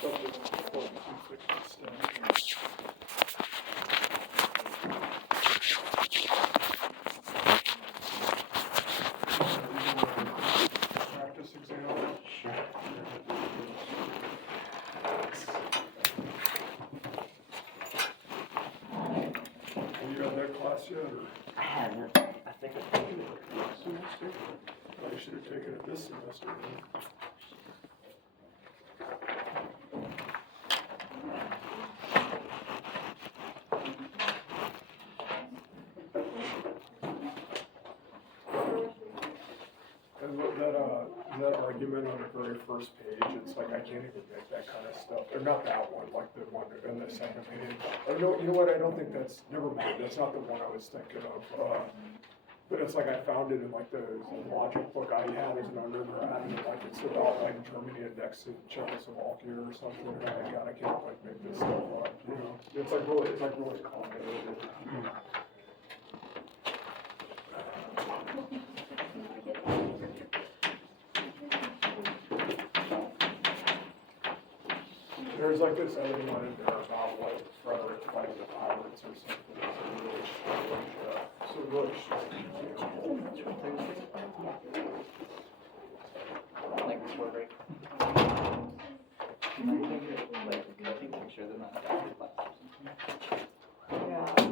Practice exam. Have you got that class yet, or? I haven't. I think I've taken it last semester. I should have taken it this semester, then. And that argument on the very first page, it's like, I can't even make that kind of stuff, or not that one, like the one in the second page. Or no, you know what, I don't think that's, never mind, that's not the one I was thinking of. But it's like I found it in like the logic book I had as an undergrad, and like it's about like Germany annexed Czechoslovakia or something, and I'm like, God, I can't like make this stuff up, you know? It's like really complicated. There's like this other one in there about like Frederick fighting the pirates or something. So really Like before break. Like, I think make sure they're not adopted classes or something. Yeah.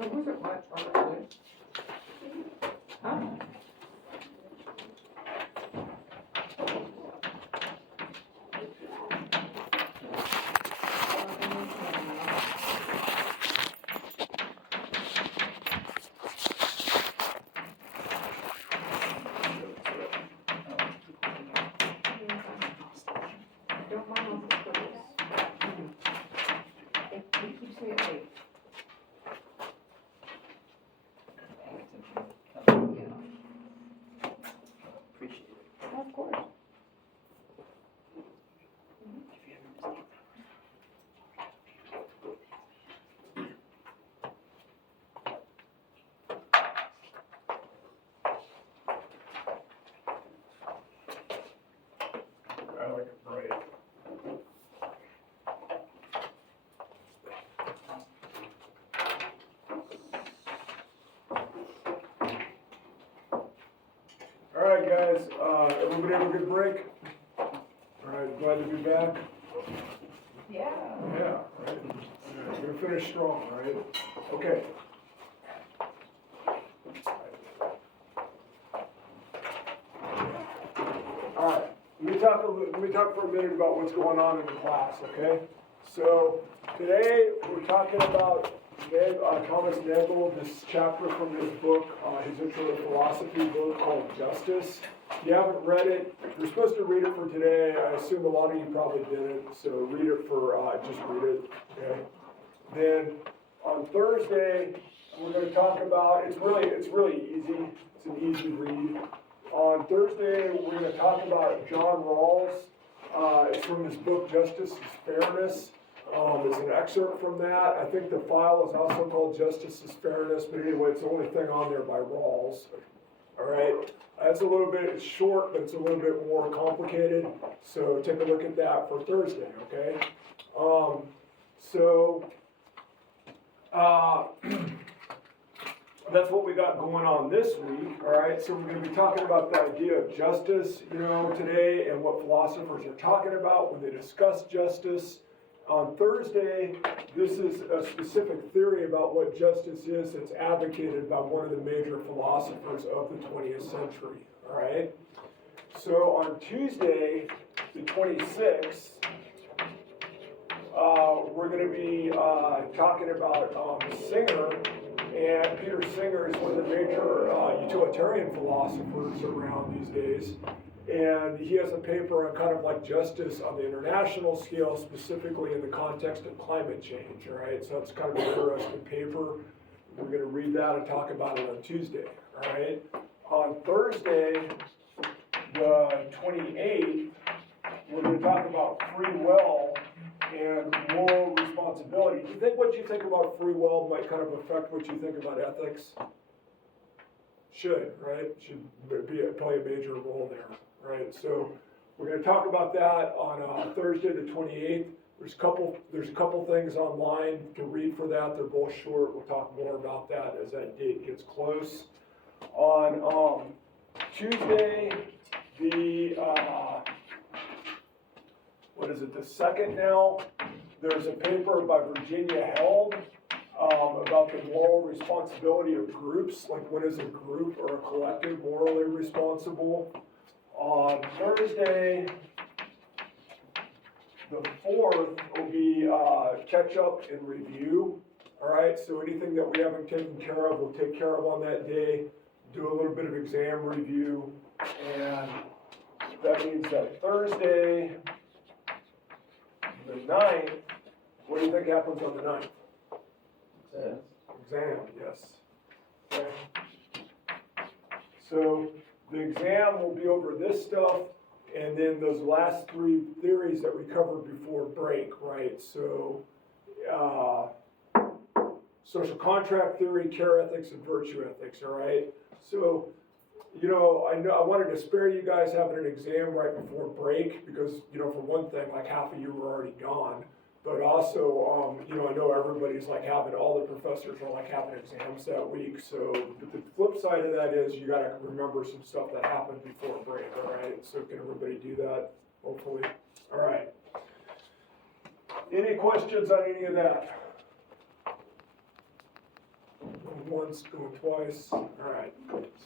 It wasn't much, honestly. Huh? Don't mind on the cookies. It keeps me awake. Paying attention. Yeah. Appreciate it. Of course. If you ever miss I like it bright. All right, guys, everybody have a good break? All right, glad to be back. Yeah. Yeah, right. Yeah, we're gonna finish strong, right? Okay. All right, let me talk for a minute about what's going on in the class, okay? So today we're talking about Thomas Nagel, this chapter from his book, his intro to philosophy book called Justice. If you haven't read it, you're supposed to read it for today. I assume a lot of you probably didn't, so read it for, just read it, okay? Then on Thursday, we're going to talk about, it's really easy. It's an easy read. On Thursday, we're going to talk about John Rawls. It's from his book, Justice is Fairness. It's an excerpt from that. I think the file is also called Justice is Fairness, but anyway, it's the only thing on there by Rawls. All right, that's a little bit, it's short, but it's a little bit more complicated. So take a look at that for Thursday, okay? That's what we got going on this week, all right? So we're going to be talking about the idea of justice, today, and what philosophers are talking about when they discuss justice. On Thursday, this is a specific theory about what justice is that's advocated by one of the major philosophers of the 20th century, all right? So on Tuesday, the 26th, we're going to be talking about Singer. And Peter Singer is one of the major utilitarian philosophers around these days. And he has a paper on kind of like justice on the international scale, specifically in the context of climate change, all right? So it's kind of an interesting paper. We're going to read that and talk about it on Tuesday, all right? On Thursday, the 28th, we're going to talk about free will and moral responsibility. Do you think what you think about free will might kind of affect what you think about ethics? should, right? Should play a major role there, right? So we're gonna talk about that on Thursday, the 28th. There's a couple things online to read for that. They're both short. We'll talk more about that as that date gets close. On Tuesday, the what is it? The 2nd now. There's a paper by Virginia Held about the moral responsibility of groups. Like, when is a group or a collective morally responsible? On Thursday, the 4th, will be catch up and review. All right, so anything that we haven't taken care of, we'll take care of on that day. Do a little bit of exam review, and that means that Thursday, the 9th, what do you think happens on the 9th? Exam, yes. Okay. So the exam will be over this stuff, and then those last 3 theories that we covered before break, right? So social contract theory, care ethics, and virtue ethics, all right? So, you know I wanted to spare you guys having an exam right before break because, you know, for one thing, like half of you were already gone. But also, you know, I know everybody's like all the professors are like having exams that week. So but the flip side of that is you gotta remember some stuff that happened before break, all right? So can everybody do that, hopefully? All right. Any questions on any of that? Going once, going twice, all right.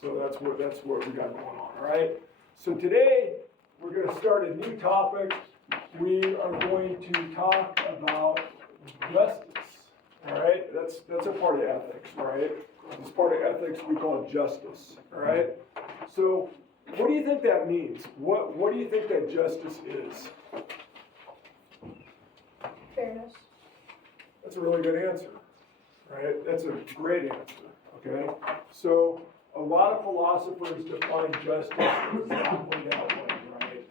So that's what we got going on, all right? So today, we're gonna start a new topic. We are going to talk about justice, all right? That's a part of ethics, right? This part of ethics we call justice, all right? So what do you think that means? What do you think that justice is? Fairness. That's a really good answer, right? That's a great answer, okay? So a lot of philosophers define justice exactly that way, right?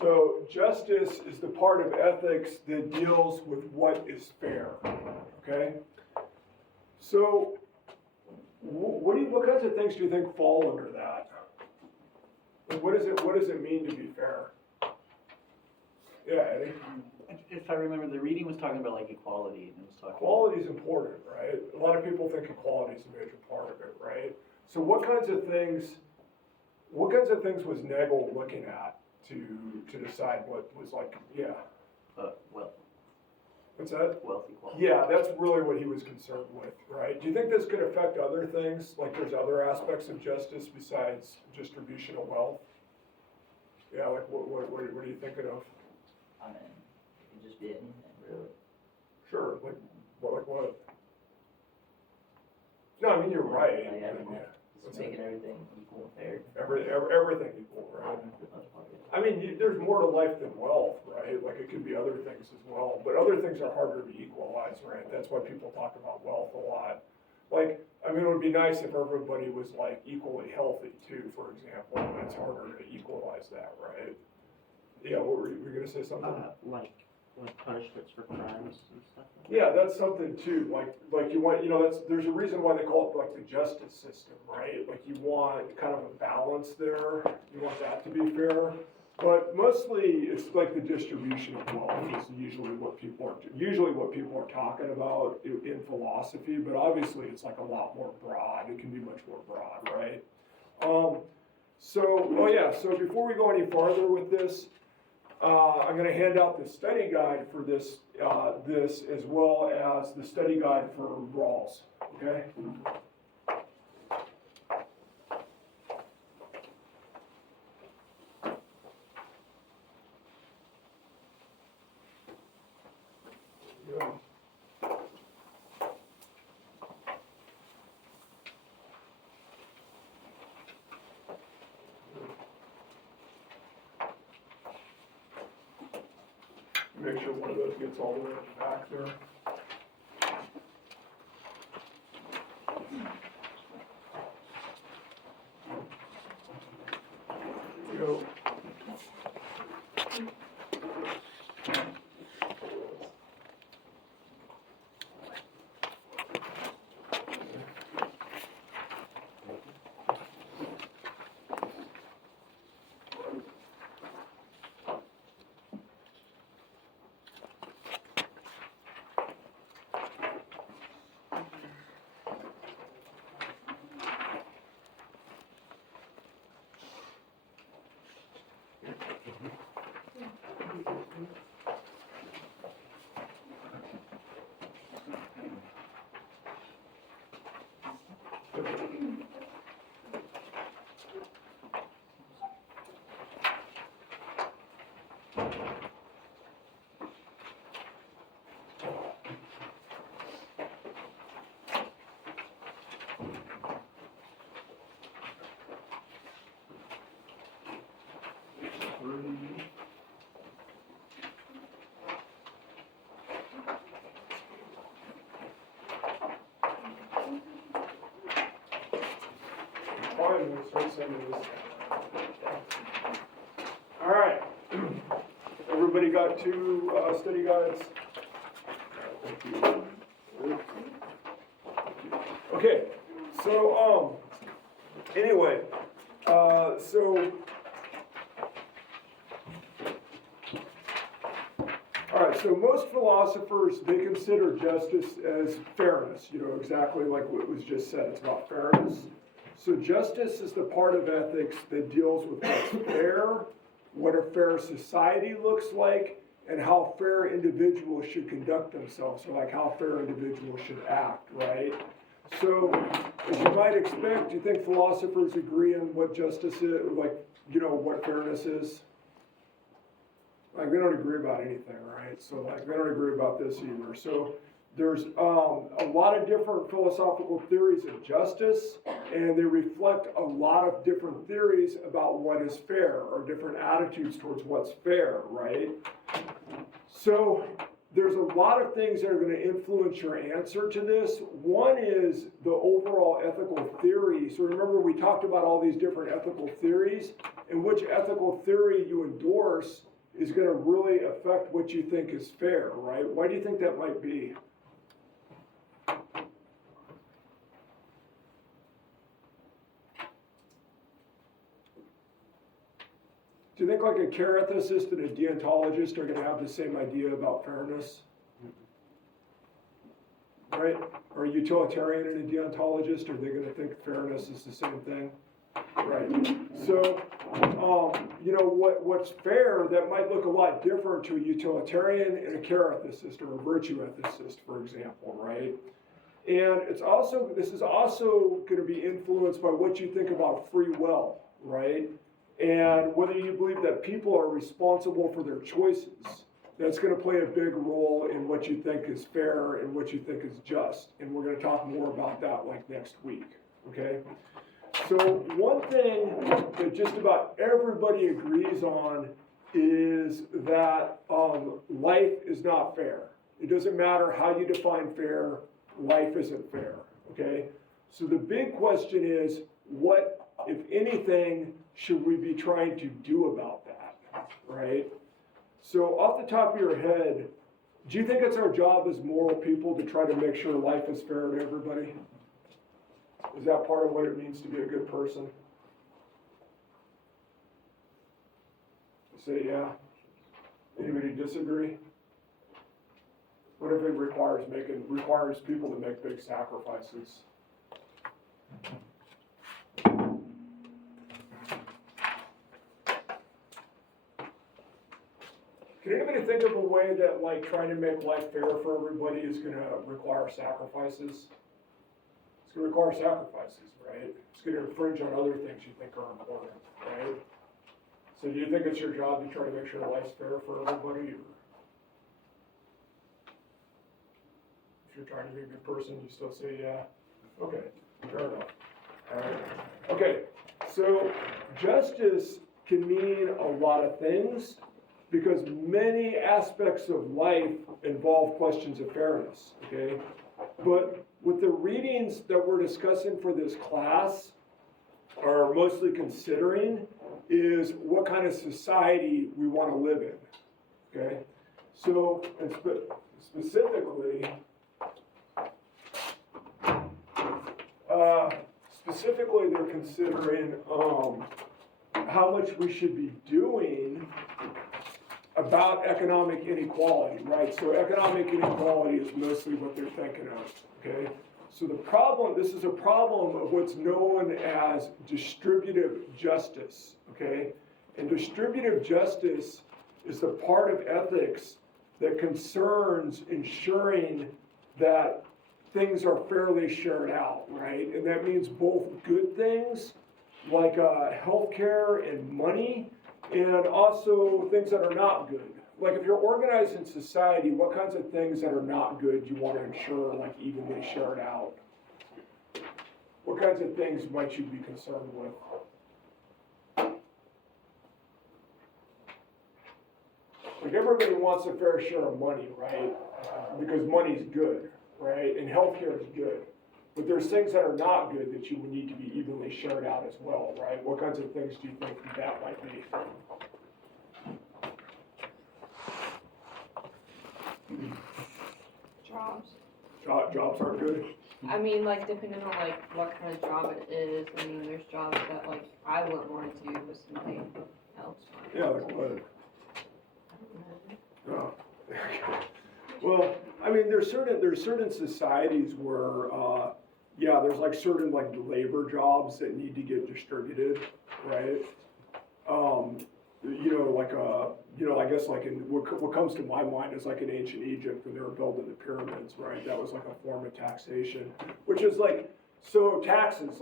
So justice is the part of ethics that deals with what is fair, okay? So what kinds of things do you think fall under that? And what does it mean to be fair? Yeah, Eddie? If I remember, the reading was talking about like equality, and it was talking. Equality is important, right? A lot of people think equality is a major part of it, right? So what kinds of things was Nagel looking at to decide what was like, yeah. Wealth. What's that? Wealth equality. Yeah, that's really what he was concerned with, right? Do you think this could affect other things? Like there's other aspects of justice besides distribution of wealth? Yeah, like what are you thinking of? I mean, it could just be anything, really. Sure, like what? No, I mean, you're right. Like, Yeah. just making everything equal and fair. Everything equal, right? That's part of it. I mean, there's more to life than wealth, right? Like it could be other things as well, but other things are harder to equalize, right? That's why people talk about wealth a lot. Like, I mean, it would be nice if everybody was like equally healthy too, for example, but it's harder to equalize that, right? Yeah, what were you gonna say something? Like punishments for crimes and stuff. Yeah, that's something too, like you want, you know, there's a reason why they call it like the justice system, right? Like you want kind of a balance there, you want that to be fair. But mostly, it's like the distribution of wealth is usually what people are talking about in philosophy. But obviously, it's like a lot more broad. It can be much more broad, right? So before we go any farther with this, I'm going to hand out the study guide for this as well as the study guide for Rawls. Okay. Make sure one of those gets all the way at the back there. time is, what time it is. All right. Everybody got two study guides? Okay, so, anyway, all right, so most philosophers, they consider justice as fairness, exactly like what was just said, it's about fairness. So justice is the part of ethics that deals with what's fair, what a fair society looks like, and how fair individuals should conduct themselves, or like how fair individuals should act, right? So, as you might expect, do you think philosophers agree on what justice is, like, what fairness is? Like, we don't agree about anything, right? So, like, we don't agree about this either. So, there's a lot of different philosophical theories of justice, and they reflect a lot of different theories about what is fair, or different attitudes towards what's fair, right? So, there's a lot of things that are going to influence your answer to this. One is the overall ethical theory. So remember, we talked about all these different ethical theories, and which ethical theory you endorse is going to really affect what you think is fair, right? Why do you think that might be? Do you think like a care ethicist and a deontologist are going to have the same idea about fairness? Right? Or a utilitarian and a deontologist, are they going to think fairness is the same thing? Right. So, what's fair, that might look a lot different to a utilitarian and a care ethicist or a virtue ethicist, for example, right? And this is also going to be influenced by what you think about free will, right? And whether you believe that people are responsible for their choices. That's going to play a big role in what you think is fair and what you think is just. And we're going to talk more about that like next week, okay? So one thing that just about everybody agrees on is that life is not fair. It doesn't matter how you define fair, life isn't fair, okay? So the big question is, what, if anything, should we be trying to do about that, right? So off the top of your head, do you think it's our job as moral people to try to make sure life is fair to everybody? Is that part of what it means to be a good person? Say yeah. Anybody disagree? What if it requires people to make big sacrifices? Can anybody think of a way that like trying to make life fair for everybody is going to require sacrifices? It's going to require sacrifices, right? It's going to infringe on other things you think are important, right? So do you think it's your job to try to make sure life's fair for everybody? Or if you're trying to be a good person, you still say yeah? Okay, fair enough. All right. Okay, so justice can mean a lot of things because many aspects of life involve questions of fairness, okay? But what the readings that we're discussing for this class are mostly considering is what kind of society we want to live in, okay? So, and specifically, they're considering how much we should be doing about economic inequality, right? So economic inequality is mostly what they're thinking of, okay? So this is a problem of what's known as distributive justice, okay? And distributive justice is the part of ethics that concerns ensuring that things are fairly shared out, right? And that means both good things like healthcare and money, and also things that are not good. Like if you're organizing society, what kinds of things that are not good you want to ensure like evenly shared out? What kinds of things might you be concerned with? Like everybody wants a fair share of money, right? Because money's good, right? And healthcare is good. but there's things that are not good that you would need to be evenly shared out as well, right? What kinds of things do you think that might be? Jobs. Jobs aren't good? I mean, like, depending on, like, what kind of job it is, I mean, there's jobs that, like, I wouldn't want to do with somebody else. Yeah, like what? Oh. Well, I mean, there's certain societies where, yeah, there's like certain like labor jobs that need to get distributed, right? I guess like in, what comes to my mind is like in ancient Egypt when they were building the pyramids, right? That was like a form of taxation, which is like, so taxes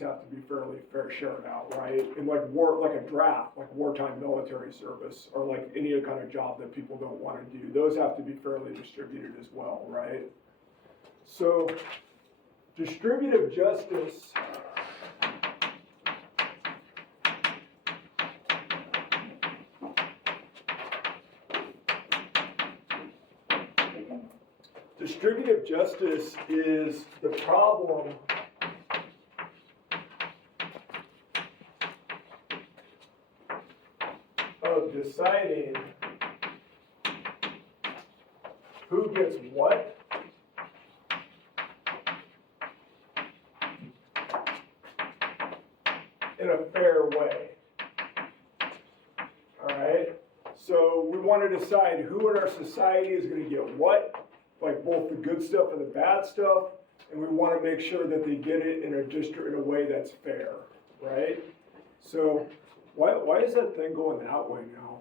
have to be fairly fair shared out, right? And like like a draft, like wartime military service, or like any kind of job that people don't want to do, those have to be fairly distributed as well, right? So, distributive justice is the problem of deciding who gets what in a fair way. All right? So we want to decide who in our society is going to get what, like both the good stuff and the bad stuff, and we want to make sure that they get it in a way that's fair, right? So why is that thing going that way now?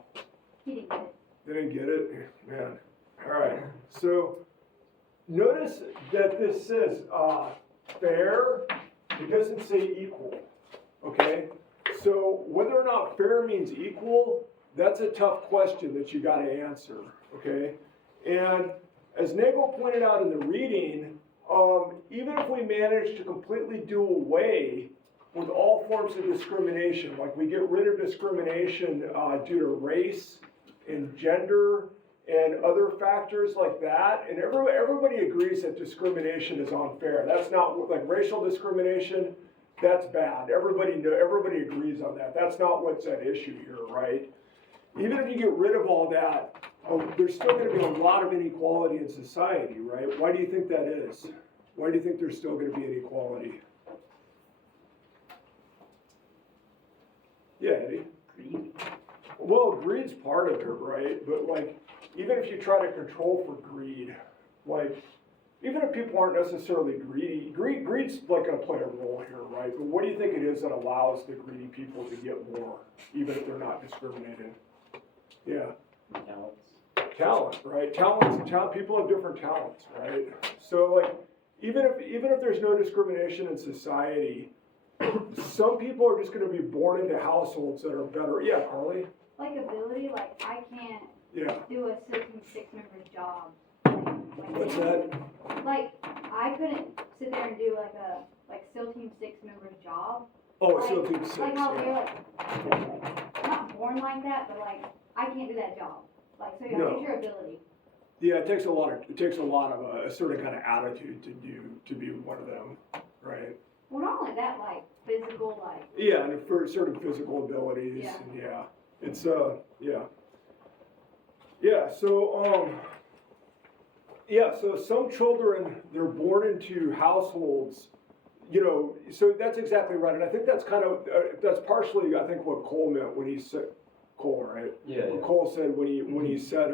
He didn't get it. They didn't get it? Man. All right. So notice that this says fair. It doesn't say equal. Okay? So whether or not fair means equal, that's a tough question that you got to answer. Okay? And as Nagel pointed out in the reading, even if we manage to completely do away with all forms of discrimination, like we get rid of discrimination due to race and gender and other factors like that, and everybody agrees that discrimination is unfair. That's not, like racial discrimination, that's bad. Everybody agrees on that. That's not what's at issue here, right? Even if you get rid of all that, there's still going to be a lot of inequality in society, right? Why do you think that is? Why do you think there's still going to be inequality? Yeah, Eddie? Greed. Well, greed's part of it, right? But like, even if you try to control for greed, like, even if people aren't necessarily greedy, greed's like going to play a role here, right? But what do you think it is that allows the greedy people to get more, even if they're not discriminating? Yeah. Talent, right? People have different talents, right? So like, even if there's no discrimination in society, some people are just going to be born into households that are better. Yeah, Carly? Like ability, like I can't Yeah. do a certain 6-member job. What's that? Like I couldn't sit there and do like SEAL Team 6-member job. Oh, Like- SEAL Team 6, Like how they're yeah. like not born like that, but like I can't do that job. Like so, yeah, No. it's your ability. Yeah, it takes a lot of a certain kind of attitude to be one of them, right? Well, not only that, like physical, like Yeah, and for certain physical abilities, Yeah. and yeah, it's yeah. So some children, they're born into households, so that's exactly right, and I think that's kind of that's partially I think what Cole meant when he said Cole, right? Yeah. What Cole said when he said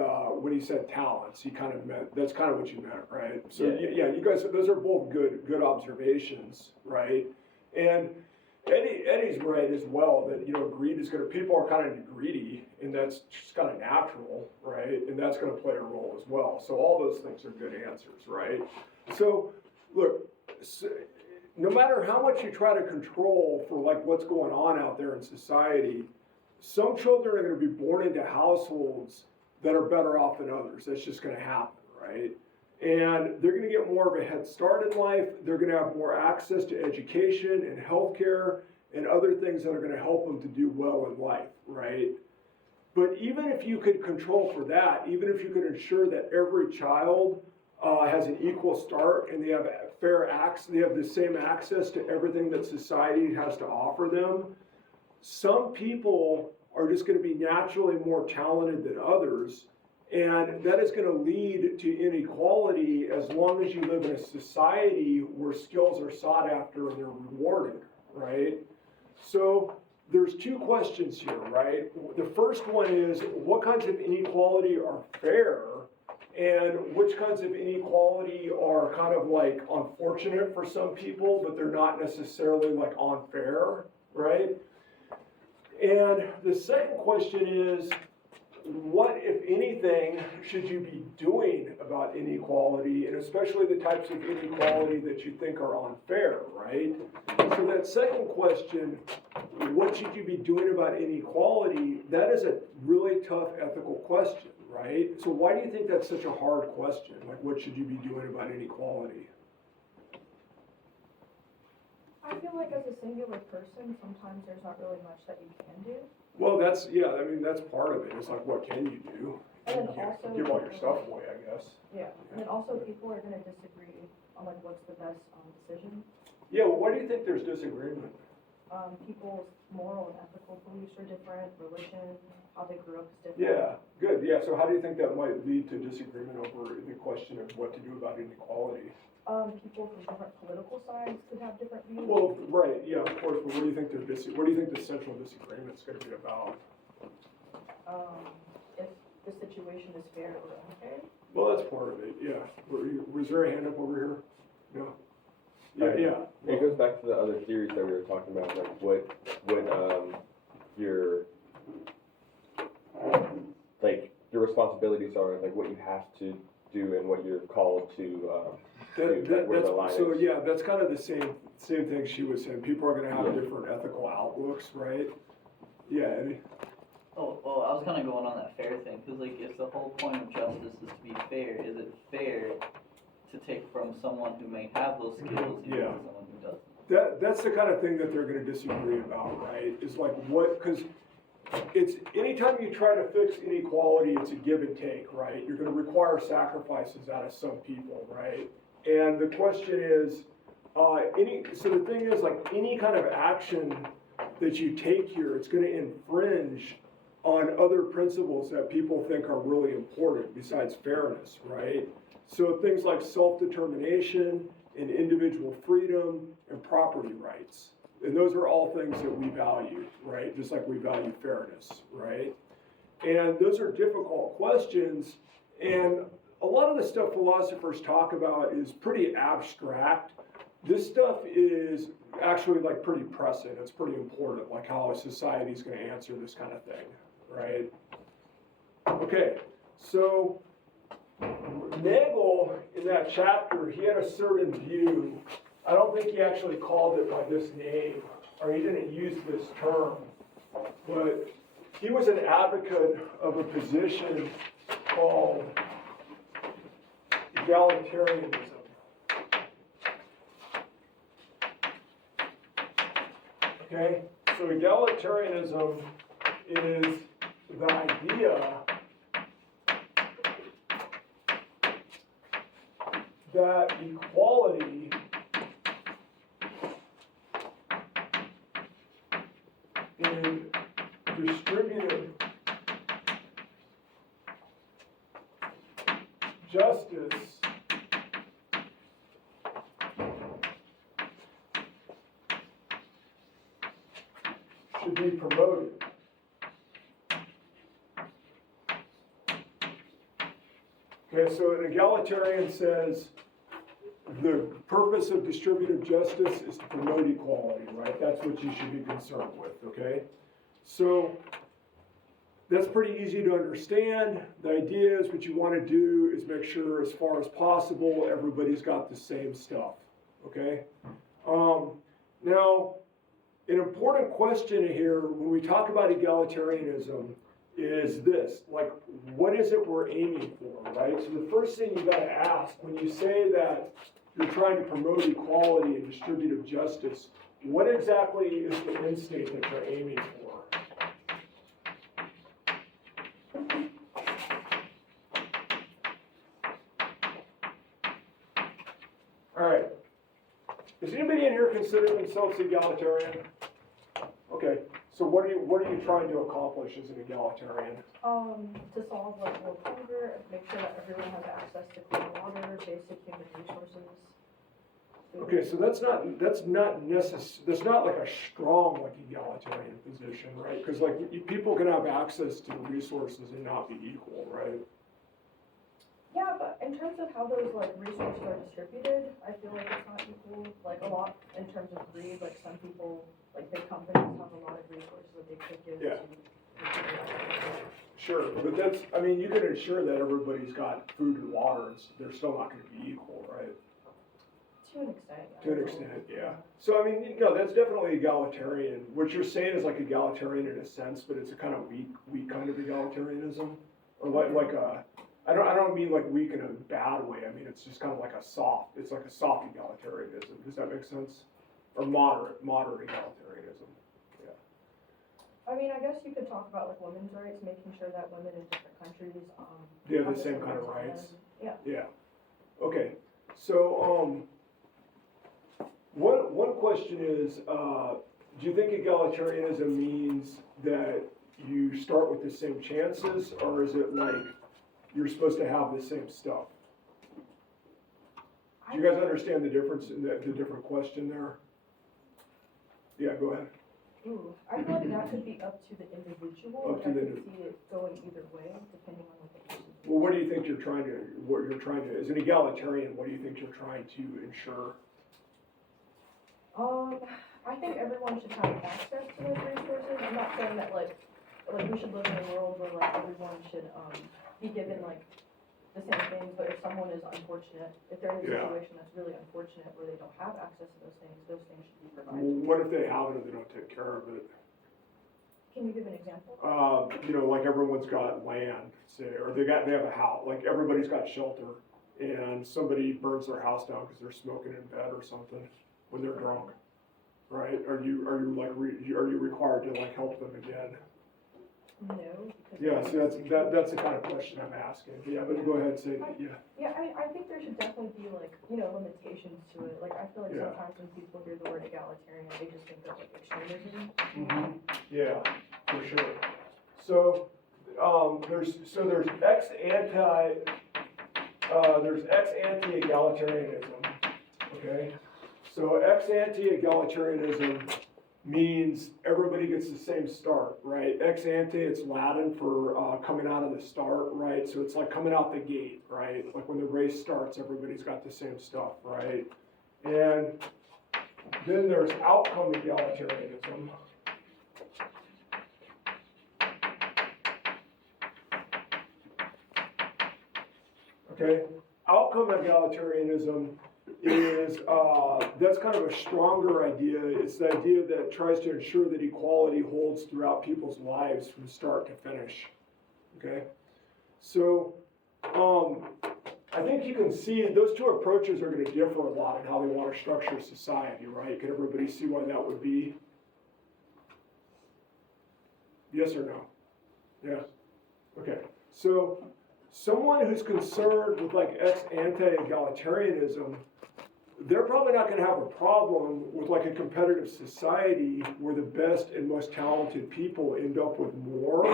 talents, he kind of meant that's kind of what you meant, right? So Yeah. you guys, those are both good observations, right? And Eddie's right as well that greed is people are kind of greedy, and that's just kind of natural, right? And that's going to play a role as well. So all those things are good answers, right? So look, no matter how much you try to control for like what's going on out there in society, some children are going to be born into households that are better off than others. That's just going to happen, right? And they're going to get more of a head start in life. They're going to have more access to education and healthcare and other things that are going to help them to do well in life, right? But even if you could control for that, even if you could ensure that every child has an equal start and they have fair access, they have the same access to everything that society has to offer them. Some people are just gonna be naturally more talented than others, and that is gonna lead to inequality as long as you live in a society where skills are sought after and they're rewarded, right? So there's two questions here, right? The first one is, what kinds of inequality are fair? And which kinds of inequality are kind of like unfortunate for some people, but they're not necessarily like unfair, right? And the second question is, what, if anything, should you be doing about inequality, and especially the types of inequality that you think are unfair, right? So that second question, what should you be doing about inequality, that is a really tough ethical question, right? So why do you think that's such a hard question? Like, what should you be doing about inequality? I feel like as a singular person, sometimes there's not really much that you can do. Well, that's, yeah, I mean, that's part of it. It's like, what can you do? And then You can't also- give all your stuff away, I guess. Yeah, and then also people are gonna disagree on like what's the best decision. Yeah, well, why do you think there's disagreement? People's moral and ethical beliefs are different, religion, how they grew up is different. Yeah, good, yeah, so how do you think that might lead to disagreement over the question of what to do about inequality? People from different political sides could have different views. Well, right, yeah, of course, but what do you think what do you think the central disagreement's gonna be about? If the situation is fair or unfair. Well, that's part of it, yeah. Was there a hand up over here? No? Yeah, Right. yeah. It goes back to the other theories that we were talking about, like what your your responsibilities are, like what you have to do and what you're called to do, like where the line So, is. yeah, that's kind of the same thing she was saying. People are gonna have different ethical outlooks, right? Yeah, Eddie? Oh, well, I was kind of going on that fair thing, because like, if the whole point of justice is to be fair, is it fair to take from someone who may have those skills and give Yeah. to someone who doesn't? That's the kind of thing that they're gonna disagree about, right? Is like because it's, anytime you try to fix inequality, it's a give and take, right? You're gonna require sacrifices out of some people, right? And the question is, so the thing is, like, any kind of action that you take here, it's gonna infringe on other principles that people think are really important besides fairness, right? So things like self-determination and individual freedom and property rights. And those are all things that we value, right? Just like we value fairness, right? And those are difficult questions. And a lot of the stuff philosophers talk about is pretty abstract. This stuff is actually like pretty pressing. It's pretty important, like how a society is going to answer this kind of thing, right? Okay, so Nagel, in that chapter, he had a certain view. I don't think he actually called it by this name, or he didn't use this term, but he was an advocate of a position called egalitarianism. Okay, so egalitarianism is the idea that equality in distributive justice should be promoted. Okay, so an egalitarian says the purpose of distributive justice is to promote equality, right? That's what you should be concerned with, okay? So that's pretty easy to understand. The idea is what you want to do is make sure as far as possible everybody's got the same stuff, okay? Now, an important question here when we talk about egalitarianism is this, like, what is it we're aiming for, right? So the first thing you gotta ask when you say that you're trying to promote equality and distributive justice, what exactly is the end state that you're aiming for? All right, here consider themselves egalitarian? Okay, so what are you trying to accomplish as an egalitarian? To solve like world hunger, make sure that everyone has access to clean water, basic human resources. Okay, so that's not that's not like a strong like egalitarian position, right? Because like people can have access to resources and not be equal, right? Yeah, but in terms of how those like resources are distributed, I feel like it's not equal, like a lot in terms of greed, like some people, like big companies have a lot of resources that they could give Yeah. to people like Sure, but that's, I mean, you can ensure that everybody's got food and water, and they're still not gonna be equal, right? to an extent. Yeah. To an extent, yeah. So, I mean, no, that's definitely egalitarian. What you're saying is like egalitarian in a sense, but it's a kind of weak kind of egalitarianism. Or like a, I don't mean like weak in a bad way, I mean, it's just kind of like it's like a soft egalitarianism, does that make sense? Or moderate egalitarianism. I mean, I guess you could talk about like women's rights, making sure that women in different countries, They have the have same kind of on rights? them. Yeah. Yeah. Okay, so, one question is, do you think egalitarianism means that you start with the same chances, or is it like you're supposed to have the same stuff? Do you guys understand the difference in the different question there? Yeah, go ahead. Ooh, I feel like that could be up to the individual, Up like to I the could see it going either way, depending on what the person. Well, what do you think as an egalitarian, what do you think you're trying to ensure? I think everyone should have access to those resources. I'm not saying that like we should live in a world where like everyone should, be given like the same things, but if someone is unfortunate, if they're in a Yeah. situation that's really unfortunate where they don't have access to those things should be Well, provided. what if they have it and they don't take care of it? Can you give an example? You know, like everyone's got land, say, or they have a house, like everybody's got shelter, and somebody burns their house down because they're smoking in bed or something when they're drunk, right? Are you required to like help them again? No. Because Yeah, see, that's the kind of question I'm asking. Yeah, but go ahead and say, yeah. Yeah, I think there should definitely be like, limitations to it. Like, I feel like Yeah. sometimes when people hear the word egalitarian, they just think of like extremism. Yeah, for sure. So, there's ex ante egalitarianism, okay? So ex ante egalitarianism means everybody gets the same start, right? Ex ante, it's Latin for coming out of the start, right? So it's like coming out the gate, right? Like when the race starts, everybody's got the same stuff, right? And then there's outcome egalitarianism. Okay, outcome egalitarianism is, that's kind of a stronger idea. It's the idea that tries to ensure that equality holds throughout people's lives from start to finish. Okay, so I think you can see those two approaches are going to differ a lot in how they want to structure society, right? Can everybody see why that would be? Yes or no? Yeah. Okay, so someone who's concerned with like ex ante egalitarianism, they're probably not going to have a problem with like a competitive society where the best and most talented people end up with more.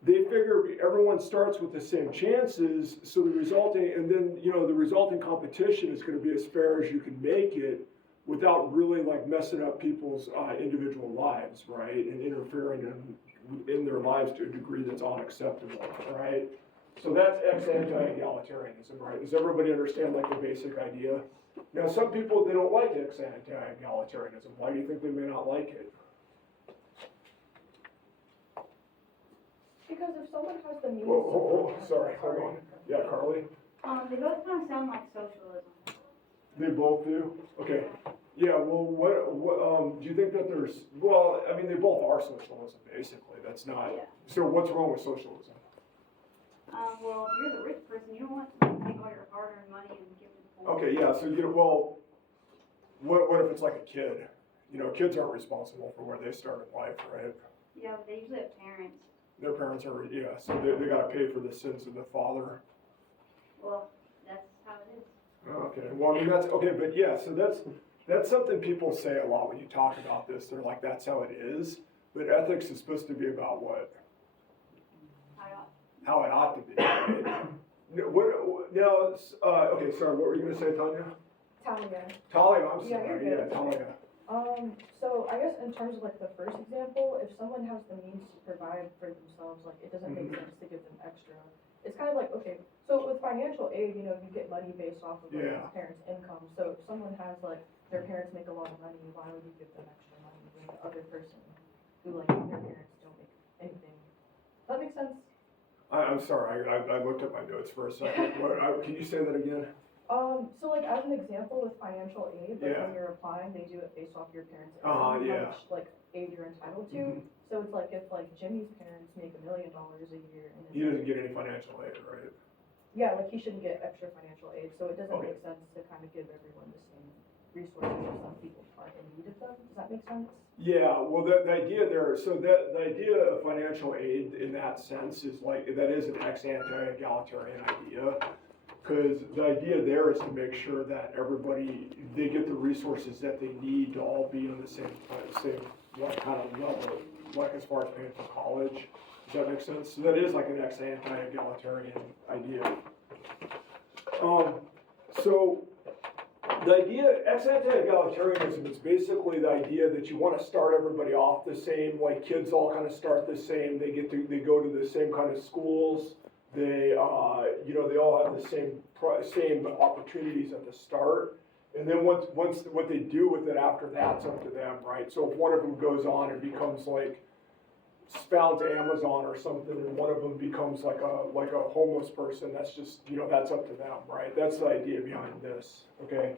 They figure everyone starts with the same chances, so the resulting competition is going to be as fair as you can make it without really like messing up people's individual lives, right, and interfering in their lives to a degree that's unacceptable, right? So that's ex ante egalitarianism, right? Does everybody understand like the basic idea? Now, some people, they don't like ex ante egalitarianism. Why do you think they may not like it? Because if someone has the means. Sorry, hold on. Yeah, Carly? They both kind of sound like socialism. They both do? Okay. Yeah, well, what, do you think that well, I mean, they both are socialism, basically. That's not, Yeah. so what's wrong with socialism? Well, if you're the rich person, you don't want to take all your hard-earned money and give it to the poor. Okay, yeah, so, well, what if it's like a kid? Kids aren't responsible for where they start in life, right? Yeah, but they usually have parents. Their parents are, so they gotta pay for the sins of the father. Well, that's how it is. Okay, well, I mean, that's, okay, but yeah, so that's something people say a lot when you talk about this, they're like, that's how it is, but ethics is supposed to be about what? How it ought to be, right? Now, okay, sorry, what were you gonna say, Tanya? Talia. Talia, I'm Yeah, you're sorry, good. yeah, Talia. So I guess in terms of like the first example, if someone has the means to provide for themselves, like it doesn't make sense to give them extra. It's kind of like, okay, so with financial aid, you get money based off of like Yeah. the parents' income. So if someone has like, their parents make a lot of money, why would you give them extra money than the other person who like their parents don't make anything? Does that make sense? I'm sorry, I looked at my notes for a second, can you say that again? So like as an example with financial aid, like Yeah. when you're applying, they do it based off your parents' Uh-huh, income, yeah. how much like aid you're entitled to. Mhm. So it's like if like Jimmy's parents make $1 million a year and He doesn't get any financial aid, right? yeah, like he shouldn't get extra financial aid, so it doesn't Okay. make sense to kind of give everyone the same resources if some people aren't in need of them. Does that make sense? Yeah, well, the idea there, so the idea of financial aid in that sense is like, that is an ex-ante egalitarian idea. Because the idea there is to make sure that everybody, they get the resources that they need to all be on the same like, kind of level, like as far as paying for college. Does that make sense? So that is like an ex-ante egalitarian idea. So the idea, ex-ante egalitarianism is basically the idea that you want to start everybody off the same, like kids all kind of start the same, they go to the same kind of schools, they, they all have the same opportunities at the start. And then once what they do with it after that's up to them, right? So if one of them goes on and becomes like, found Amazon or something, and one of them becomes like a homeless person, that's just, that's up to them, right? That's the idea behind this, okay?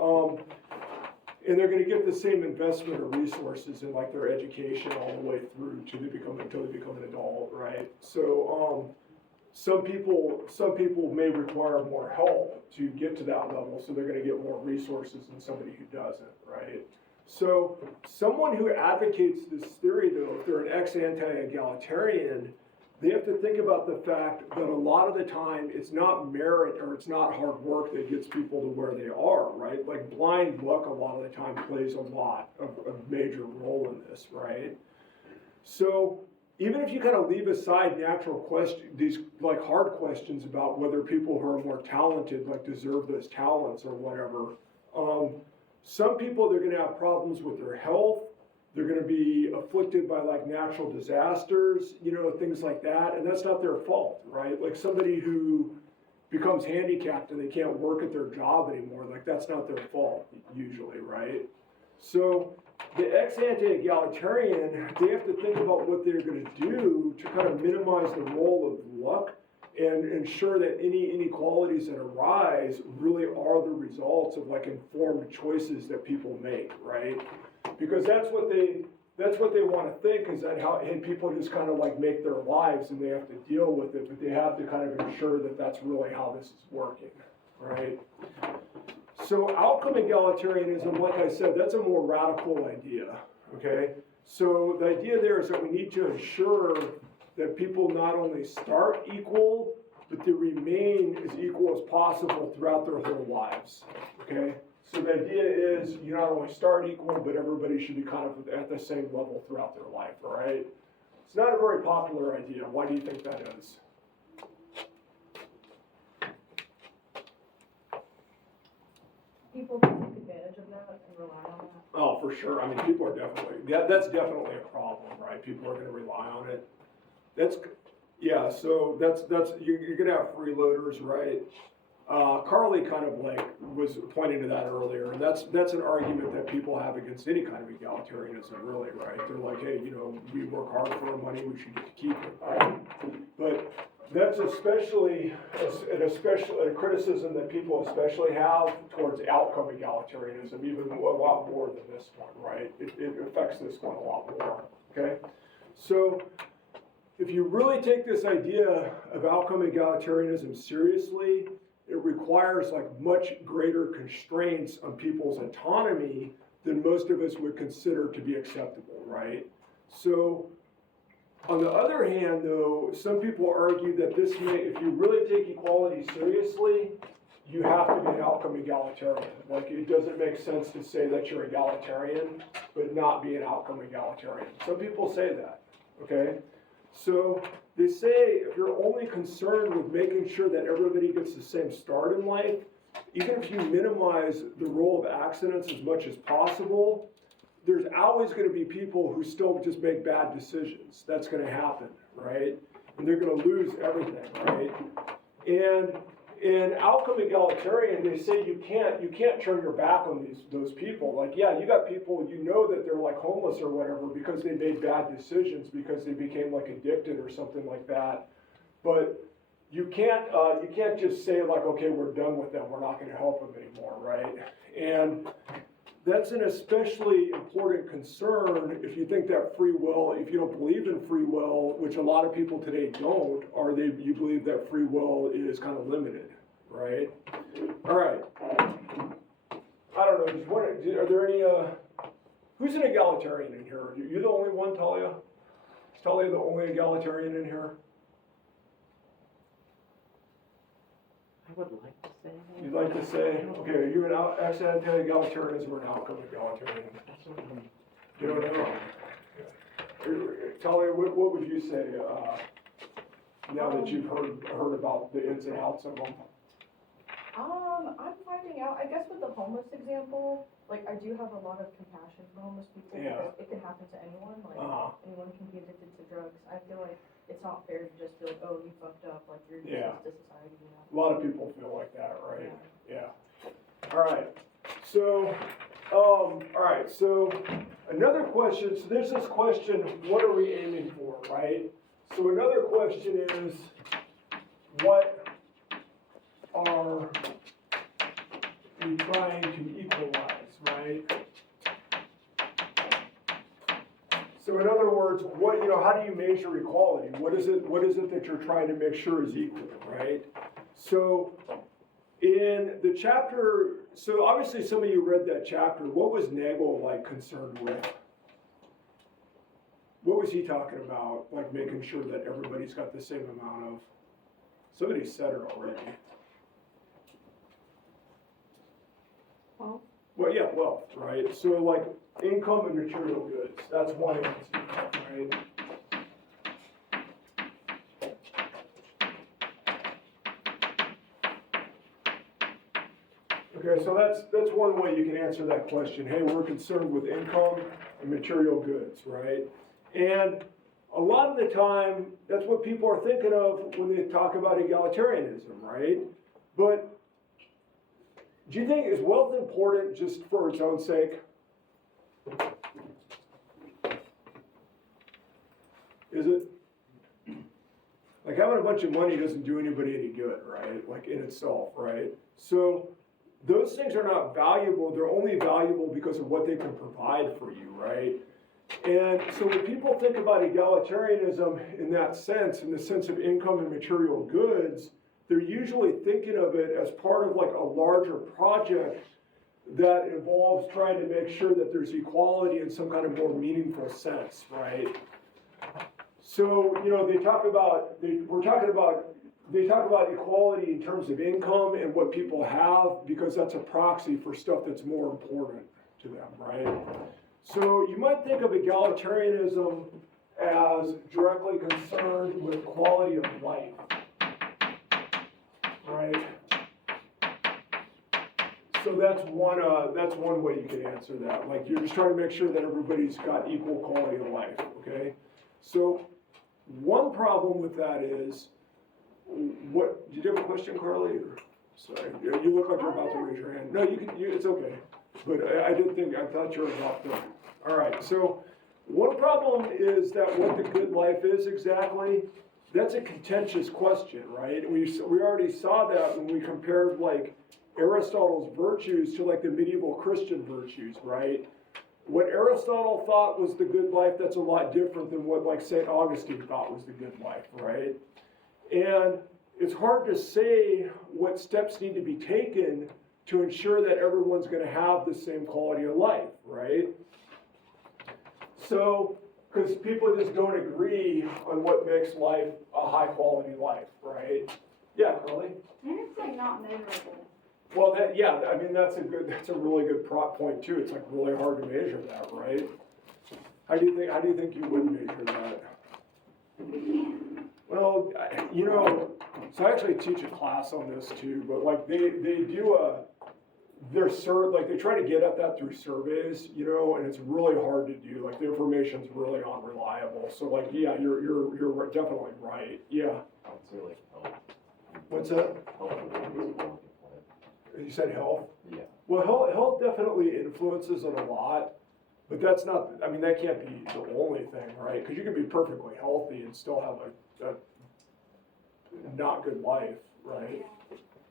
And they're gonna get the same investment or resources in like their education all the way through until they become an adult, right? So, some people may require more help to get to that level, so they're gonna get more resources than somebody who doesn't, right? So someone who advocates this theory, though, if they're an ex-ante egalitarian, they have to think about the fact that a lot of the time it's not merit or it's not hard work that gets people to where they are, right? Like blind luck a lot of the time plays a lot of a major role in this, right? So even if you kind of leave aside natural questions, these like hard questions about whether people who are more talented like deserve those talents or whatever, some people, they're going to have problems with their health. They're going to be afflicted by like natural disasters, things like that. And that's not their fault, right? Like somebody who becomes handicapped and they can't work at their job anymore, like that's not their fault usually, right? So the ex-ante egalitarian, they have to think about what they're going to do to kind of minimize the role of luck and ensure that any inequalities that arise really are the results of like informed choices that people make, right? Because that's what they want to think is that hey, people just kind of like make their lives and they have to deal with it, but they have to kind of ensure that that's really how this is working, right? So outcome egalitarianism, like I said, that's a more radical idea, okay? So the idea there is that we need to ensure that people not only start equal, but they remain as equal as possible throughout their whole lives, okay? So the idea is you not only start equal, but everybody should be kind of at the same level throughout their life, all right? It's not a very popular idea. Why do you think that is? People can take advantage of that and rely on that. Oh, for sure. I mean, people are definitely, that's definitely a problem, right? People are going to rely on it. Yeah, so you're going to have freeloaders, right? Carly kind of like was pointing to that earlier, and that's an argument that people have against any kind of egalitarianism, really, right? They're like, hey, we work hard for our money, we should get to keep it, right? But that's especially a criticism that people especially have towards outcome egalitarianism, even a lot more than this one, right? It affects this one a lot more, okay? So if you really take this idea of outcome egalitarianism seriously, it requires like much greater constraints on people's autonomy than most of us would consider to be acceptable, right? So on the other hand, though, some people argue that if you really take equality seriously, you have to be an outcome egalitarian. Like, it doesn't make sense to say that you're egalitarian, but not be an outcome egalitarian. Some people say that, okay? So they say if you're only concerned with making sure that everybody gets the same start in life, even if you minimize the role of accidents as much as possible, there's always going to be people who still just make bad decisions. That's going to happen, right? And they're going to lose everything, right? And in outcome egalitarian, they say you can't turn your back on those people. Like, yeah, you got people, you know that they're like homeless or whatever because they made bad decisions, because they became like addicted or something like that. But you can't just say like, okay, we're done with them, we're not going to help them anymore, right? And that's an especially important concern if you think that free will, if you don't believe in free will, which a lot of people today don't, or you believe that free will is kind of limited, right? All right. I don't know, are there any, who's an egalitarian in here? You the only one, Talia? Is Talia the only egalitarian in here? I would like to say that. You'd like to say, okay, are you an accidental egalitarianism or an outcome egalitarian? That's what I'm- You don't know. Talia, what would you say, now that you've heard about the ins and outs of them? I'm finding out, I guess with the homeless example, like, I do have a lot of compassion for homeless people, Yeah. because it can happen to anyone, like, anyone can be addicted to drugs. I feel like it's not fair to just be like, oh, you fucked up, like, you're Yeah. useless to society, you know? A lot of people feel like that, right? Yeah. Yeah. All right. So, all right, so another question, so there's this question, what are we aiming for, right? So another question is, what are we trying to equalize, right? So in other words, how do you measure equality? What is it that you're trying to make sure is equal, right? So in the chapter, so obviously some of you read that chapter. What was Nagel like concerned with? What was he talking about? Like making sure that everybody's got the same amount of, somebody said it already. Wealth. Well, yeah, wealth, right? So like income and material goods, that's one answer, right? Okay, so that's one way you can answer that question. Hey, we're concerned with income and material goods, right? And a lot of the time, that's what people are thinking of when they talk about egalitarianism, right? But do you think, is wealth important just for its own sake? Is it? Like having a bunch of money doesn't do anybody any good, right? Like in itself, right? So those things are not valuable. They're only valuable because of what they can provide for you, right? And so when people think about egalitarianism in that sense, in the sense of income and material goods, they're usually thinking of it as part of like a larger project that involves trying to make sure that there's equality in some kind of more meaningful sense, right? So, they talk about equality in terms of income and what people have, because that's a proxy for stuff that's more important to them, right? So you might think of egalitarianism as directly concerned with quality of life, right? So that's one way you can answer that. Like you're just trying to make sure that everybody's got equal quality of life, okay? So one problem with that is, did you have a question, Carly? Or, sorry, you look like you're about to raise your hand. No, it's okay. But I thought you were about to. All right, so one problem is that what the good life is exactly, that's a contentious question, right? We already saw that when we compared like Aristotle's virtues to like the medieval Christian virtues, right? What Aristotle thought was the good life, that's a lot different than what like St. Augustine thought was the good life, right? And it's hard to say what steps need to be taken to ensure that everyone's going to have the same quality of life, right? So, because people just don't agree on what makes life a high quality life, right? Yeah, Carly? And it's like not measurable. Well, I mean, that's a really good point too. It's like really hard to measure that, right? How do you think you would measure that? Well, so I actually teach a class on this too, but like they do they try to get at that through surveys, and it's really hard to do. Like the information's really unreliable. So like, yeah, you're definitely right. Yeah. I'd say like health. What's that? Health is important. You said health? Yeah. Well, health definitely influences it a lot, but that's not, I mean, that can't be the only thing, right? Because you can be perfectly healthy and still have a not good life, right?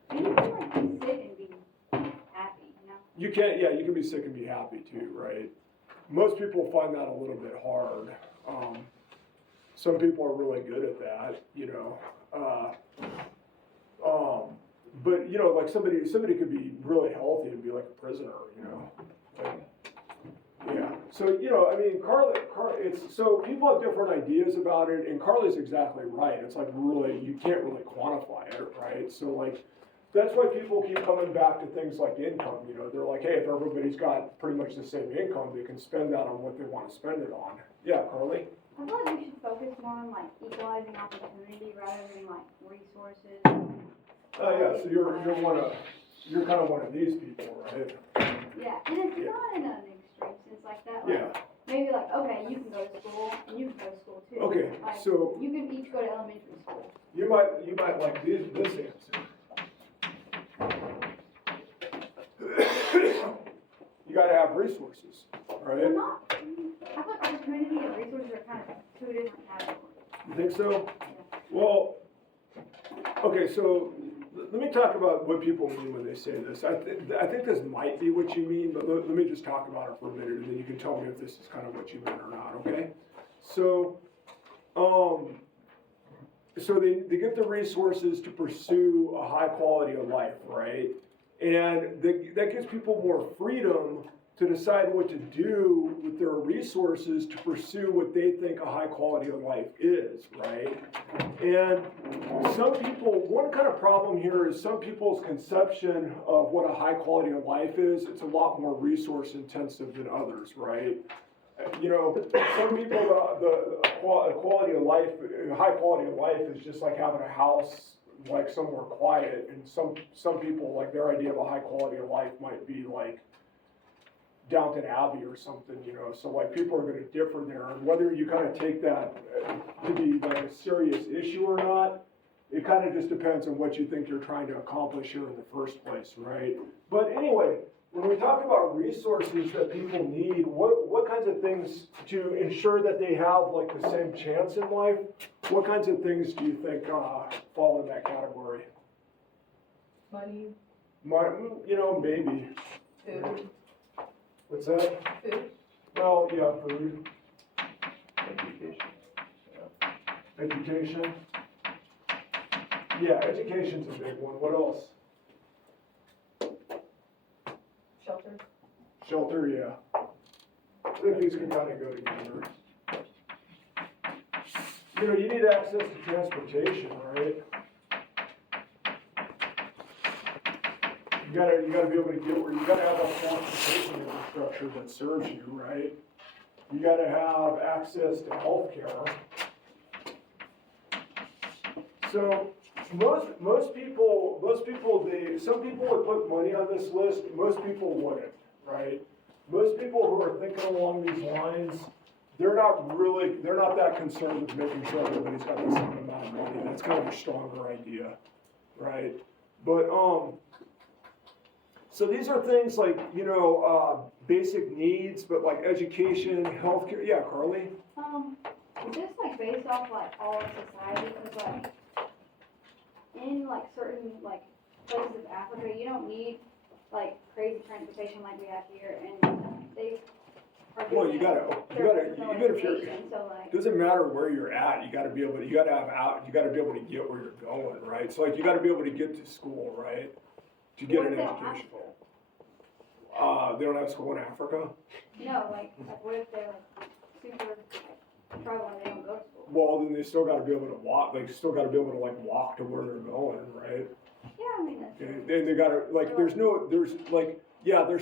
And you can like be sick and be happy, you know? You can be sick and be happy too, right? Most people find that a little bit hard. Some people are really good at that, but like somebody could be really healthy and be like a prisoner, Like, yeah. So I mean, Carly, so people have different ideas about it, and Carly's exactly right. It's like really you can't really quantify it, right? So like that's why people keep coming back to things like income. They're like, hey, if everybody's got pretty much the same income, they can spend that on what they want to spend it on. Yeah, Carly. I feel like we should focus more on like equalizing opportunity rather than like resources. Oh yeah. So you're kind of one of these people, right? Yeah, and it's not in an extreme sense like that. Like, Yeah. maybe like, okay, you can go to school and you can go to school too. Okay. Like, So you can each go to elementary school. you might like this answer. You got to have resources, right? Well, not. I feel like opportunity and resources are kind of two different categories. You think so? Well, okay, so let me talk about what people mean when they say this. I think this might be what you mean, but let me just talk about it for a minute, and then you can tell me if this is kind of what you mean or not, okay? So, they get the resources to pursue a high quality of life, right? And that gives people more freedom to decide what to do with their resources to pursue what they think a high quality of life is, right? And one kind of problem here is some people's conception of what a high quality of life is, it's a lot more resource intensive than others, right? Some people, the quality of life, high quality of life is just like having a house like somewhere quiet, and some people, like their idea of a high quality of life might be like Downton Abbey or something, so like people are going to differ there, and whether you kind of take that to be like a serious issue or not, it kind of just depends on what you think you're trying to accomplish here in the first place, right? But anyway, when we talk about resources that people need, what kinds of things to ensure that they have like the same chance in life, what kinds of things do you think fall in that category? Money, Maybe. food, What's that? food. Well, yeah, food, Education. education. Yeah, education's a big one. What else? Shelter. Shelter, yeah. I think these can kind of go together. You need access to transportation, right? You gotta be able to get where, you gotta have a transportation infrastructure that serves you, right? You gotta have access to healthcare. So, most people, some people would put money on this list, most people wouldn't, right? Most people who are thinking along these lines, they're not that concerned with making sure everybody's got the same amount of money. That's kind of a stronger idea, right? But, so these are things like, basic needs, but like education, healthcare. Yeah, Carly? Is this like based off like all of society? Because like in like certain like places of Africa, you don't need like crazy transportation like we have here, and they are Well, doing even if you're, education, so like doesn't matter where you're at, you gotta be able to get where you're going, right? So like, you gotta be able to get to school, right? To get What an if they don't have education. They don't have school in Africa? no, like what if they're like super like trouble and they don't go to school? Well, then they still gotta be able to walk, they still gotta be able to like walk to where they're going, right? Yeah, I mean that's Okay, then they gotta, like, there's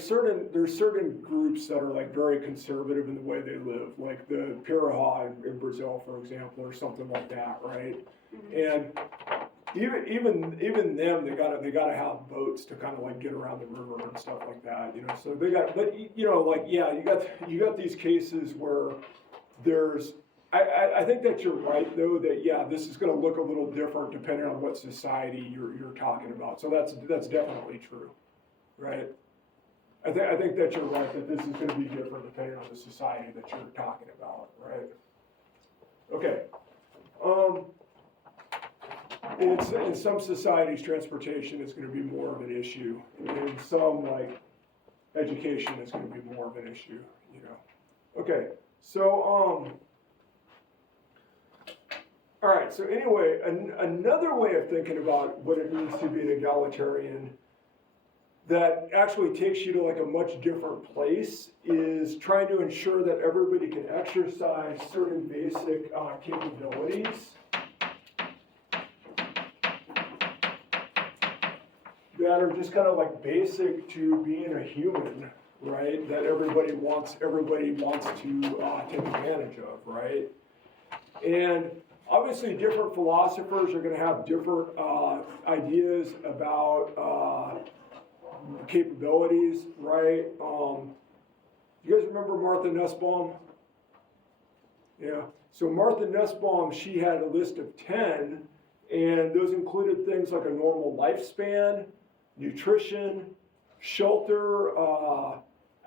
certain groups that are like very conservative in the way they live, like the Piraha in Brazil, for example, or something like that, right? And even them, they gotta have boats to kind of like get around the river and stuff like that, you know, so they got, but you know, like, yeah, you got these cases where there's, I think that you're right, though, that, yeah, this is gonna look a little different depending on what society you're talking about, so that's definitely true, right? I think that you're right, that this is gonna be different depending on the society that you're talking about, right? Okay, in some societies, transportation is gonna be more of an issue, in some, like, education is gonna be more of an issue, you know? Okay, so, all right, so anyway, another way of thinking about what it means to be an egalitarian that actually takes you to like a much different place is trying to ensure that everybody can exercise certain basic capabilities that are just kind of like basic to being a human, right? That everybody wants to take advantage of, right? And obviously, different philosophers are going to have different ideas about capabilities, right? You guys remember Martha Nussbaum? Yeah. So Martha Nussbaum, she had a list of 10, and those included things like a normal lifespan, nutrition, shelter,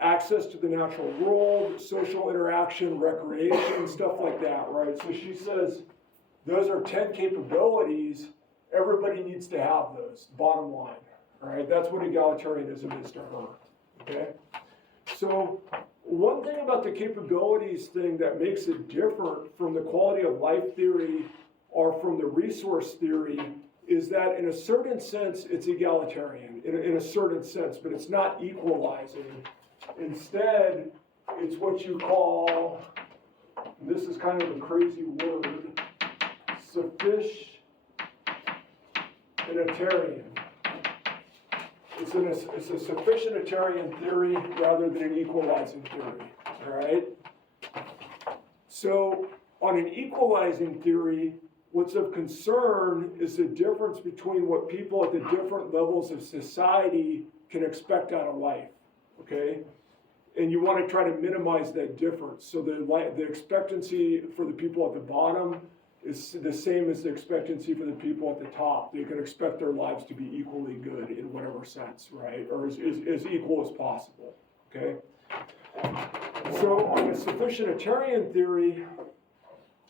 access to the natural world, social interaction, recreation, stuff like that, right? So she says, those are 10 capabilities. Everybody needs to have those, bottom line, all right? That's what egalitarianism is to her, okay? So one thing about the capabilities thing that makes it different from the quality of life theory or from the resource theory is that in a certain sense, it's egalitarian, in a certain sense, but it's not equalizing. Instead, it's what you call, this is kind of a crazy word, sufficientarian. It's a sufficientarian theory rather than an equalizing theory, all right? So on an equalizing theory, what's of concern is the difference between what people at the different levels of society can expect out of life, okay? And you want to try to minimize that difference. So the expectancy for the people at the bottom is the same as the expectancy for the people at the top. They can expect their lives to be equally good in whatever sense, right? Or as equal as possible, okay? So on a sufficientarian theory,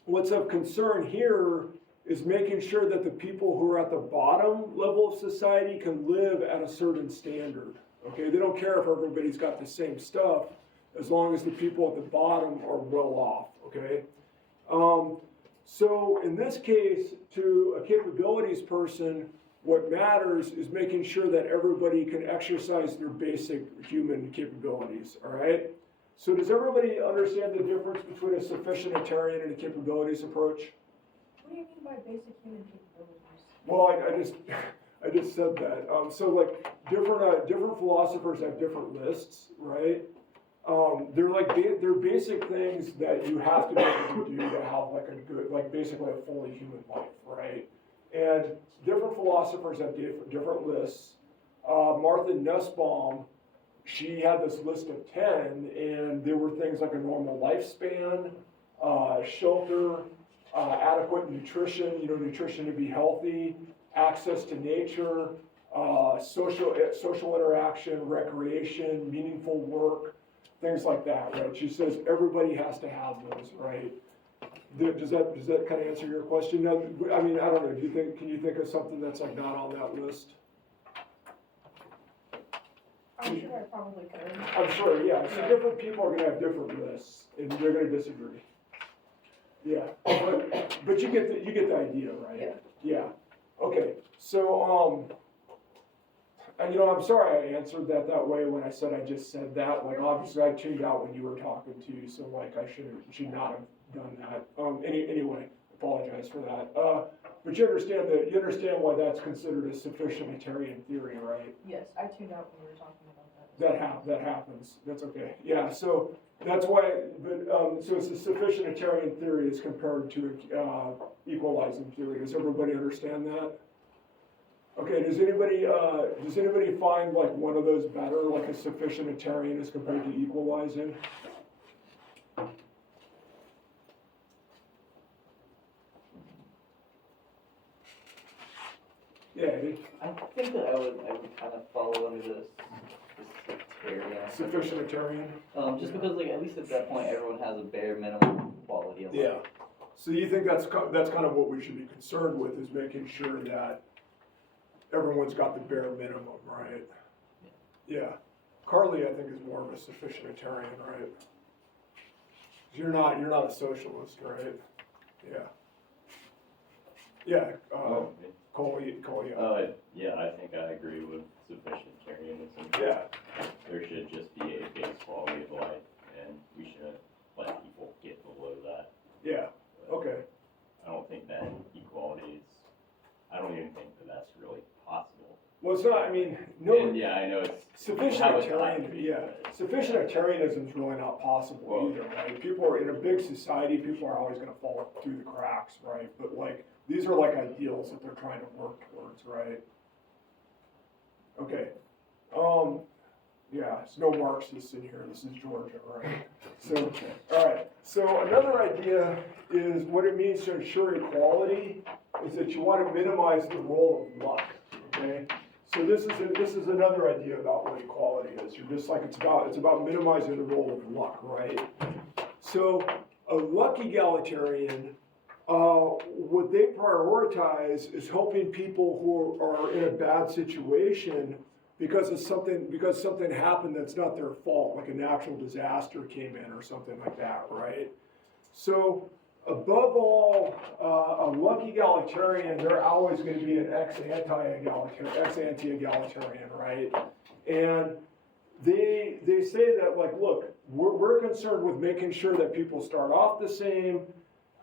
what's of concern here is making sure that the people who are at the bottom level of society can live at a certain standard, okay? They don't care if everybody's got the same stuff as long as the people at the bottom are well off, okay? So in this case, to a capabilities person, what matters is making sure that everybody can exercise their basic human capabilities, all right? So does everybody understand the difference between a sufficientarian and a capabilities approach? What do you mean by basic human capabilities? Well, I just said that. So like different philosophers have different lists, right? They're basic things that you have to be able to do to have like a good, like basically a fully human life, right? And different philosophers have different lists. Martha Nussbaum, she had this list of 10, and there were things like a normal lifespan, shelter, adequate nutrition, nutrition to be healthy, access to nature, social interaction, recreation, meaningful work, things like that, right? She says everybody has to have those, right? Does that kind of answer your question? Now, I mean, I don't know. Can you think of something that's like not on that list? I'm sure I probably could. I'm sure, yeah. So different people are going to have different lists, and they're going to disagree. Yeah, but you get the idea, right? Yeah. Yeah. Okay. So I'm sorry I answered that way when I said I just said that. Like obviously I tuned out when you were talking to, so like I should not have done that. Anyway, apologize for that. But you understand why that's considered a sufficientarian theory, right? Yes, I tuned out when we were talking about that. That happens, that's okay. Yeah, so that's why, so it's a sufficientarian theory as compared to equalizing theory. Does everybody understand that? Okay, does anybody find like one of those better, like a sufficientarian as compared to equalizing? Yeah, I think that I would kind of follow under this sectarian. sufficientarian? Just because like at least at that point everyone has a bare minimum quality of life. Yeah. So you think that's kind of what we should be concerned with, is making sure that everyone's got the bare minimum, right? Yeah. Carly, I think, is more of a sufficientarian, right? 'Cause you're not a socialist, right? Yeah. Yeah, Cole, yeah. Yeah, I think I agree with sufficientarianism. Yeah. There should just be a base quality of life, and we shouldn't let people get below that. Yeah, okay. I don't think that equality is, I don't even think that that's really possible. Well, it's not, I mean, no. And yeah, I know it's how it's Sufficientarian, to be, yeah, sufficientarianism is really not possible Well- either, right? People are, in a big society, people are always gonna fall through the cracks, right? But like, these are like ideals that they're trying to work towards, right? Okay, yeah, there's no Marxists in here, this is Georgia, right? So, alright, so another idea is what it means to ensure equality is that you wanna minimize the role of luck, okay? So this is another idea about what equality is. You're just like, it's about minimizing the role of luck, right? So a luck egalitarian, what they prioritize is helping people who are in a bad situation because something happened that's not their fault, like a natural disaster came in or something like that, right? So above all, a luck egalitarian, they're always going to be an ex-ante-egalitarian, right? And they say that, like, look, we're concerned with making sure that people start off the same.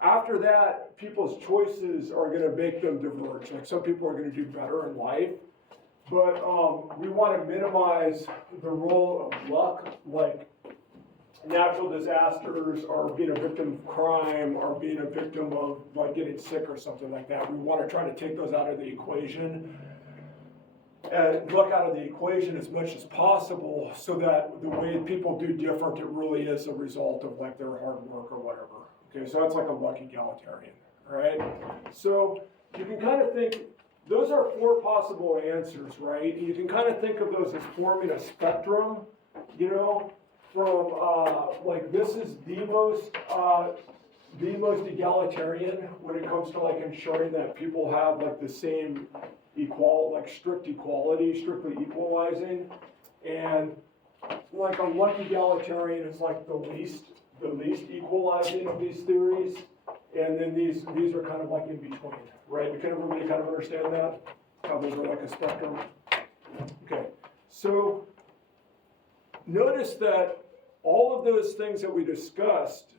After that, people's choices are going to make them diverge. Like, some people are going to do better in life, but we want to minimize the role of luck, like natural disasters, or being a victim of crime, or being a victim of like getting sick or something like that. We want to try to take those out of the equation and look out of the equation as much as possible, so that the way people do different, it really is a result of like their hard work or whatever. Okay, so that's like a luck egalitarian, all right? So you can kind of think, those are 4 possible answers, right? And you can kind of think of those as forming a spectrum, you know, from like this is the most egalitarian when it comes to like ensuring that people have like the same like strict equality, strictly equalizing, and like a luck egalitarian is like the least equalizing of these theories, and then these are kind of like in between, right? Can everybody kind of understand that? How those are like a spectrum? Okay, so notice that all of those things that we discussed,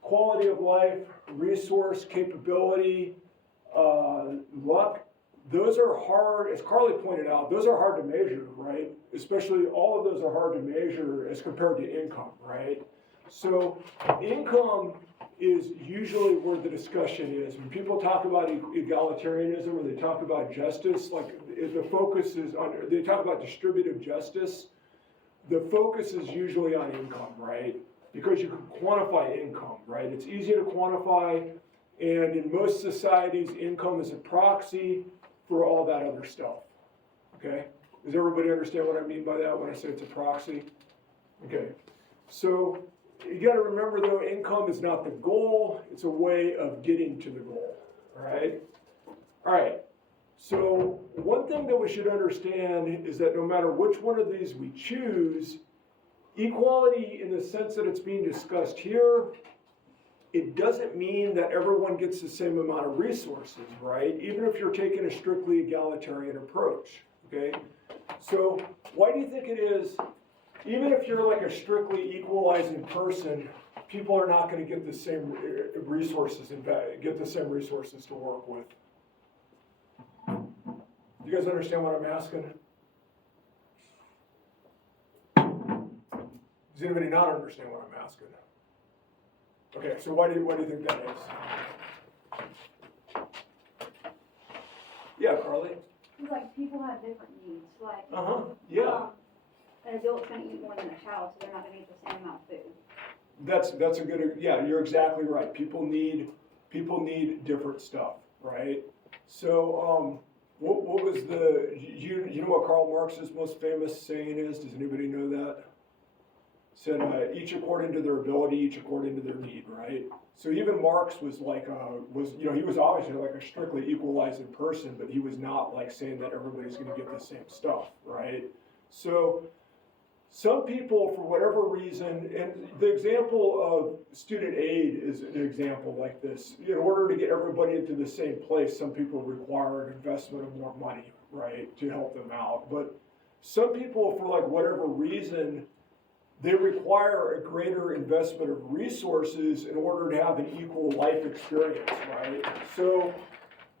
quality of life, resource, capability, luck, those are hard, as Carly pointed out, those are hard to measure, right? Especially all of those are hard to measure as compared to income, right? So income is usually where the discussion is. When people talk about egalitarianism or they talk about justice, like the focus is on, they talk about distributive justice, the focus is usually on income, right? Because you can quantify income, right? It's easy to quantify, and in most societies, income is a proxy for all that other stuff, okay? Does everybody understand what I mean by that when I say it's a proxy? Okay, so you gotta remember though, income is not the goal, it's a way of getting to the goal, all right? All right, so one thing that we should understand is that no matter which one of these we choose, equality in the sense that it's being discussed here, it doesn't mean that everyone gets the same amount of resources, right? Even if you're taking a strictly egalitarian approach, okay? So why do you think it is, even if you're like a strictly equalizing person, people are not gonna get the same resources get the same resources to work with. You guys understand what I'm asking? Does anybody not understand what I'm asking? Okay, so why do you think that is? Yeah, Carly? It's like people have different needs, like, Yeah. an adult's gonna eat more than a child, so they're not gonna eat the same amount of food. That's a good, yeah, you're exactly right. People need different stuff, right? So, what was you know what Karl Marx's most famous saying is? Does anybody know that? Said, each according to their ability, each according to their need, right? So even Marx was like, he was obviously like a strictly equalizing person, but he was not like saying that everybody's gonna get the same stuff, right? So, some people, for whatever reason, and the example of student aid is an example like this. In order to get everybody into the same place, some people require an investment of more money, right, to help them out. But some people, for like whatever reason, they require a greater investment of resources in order to have an equal life experience, right? So,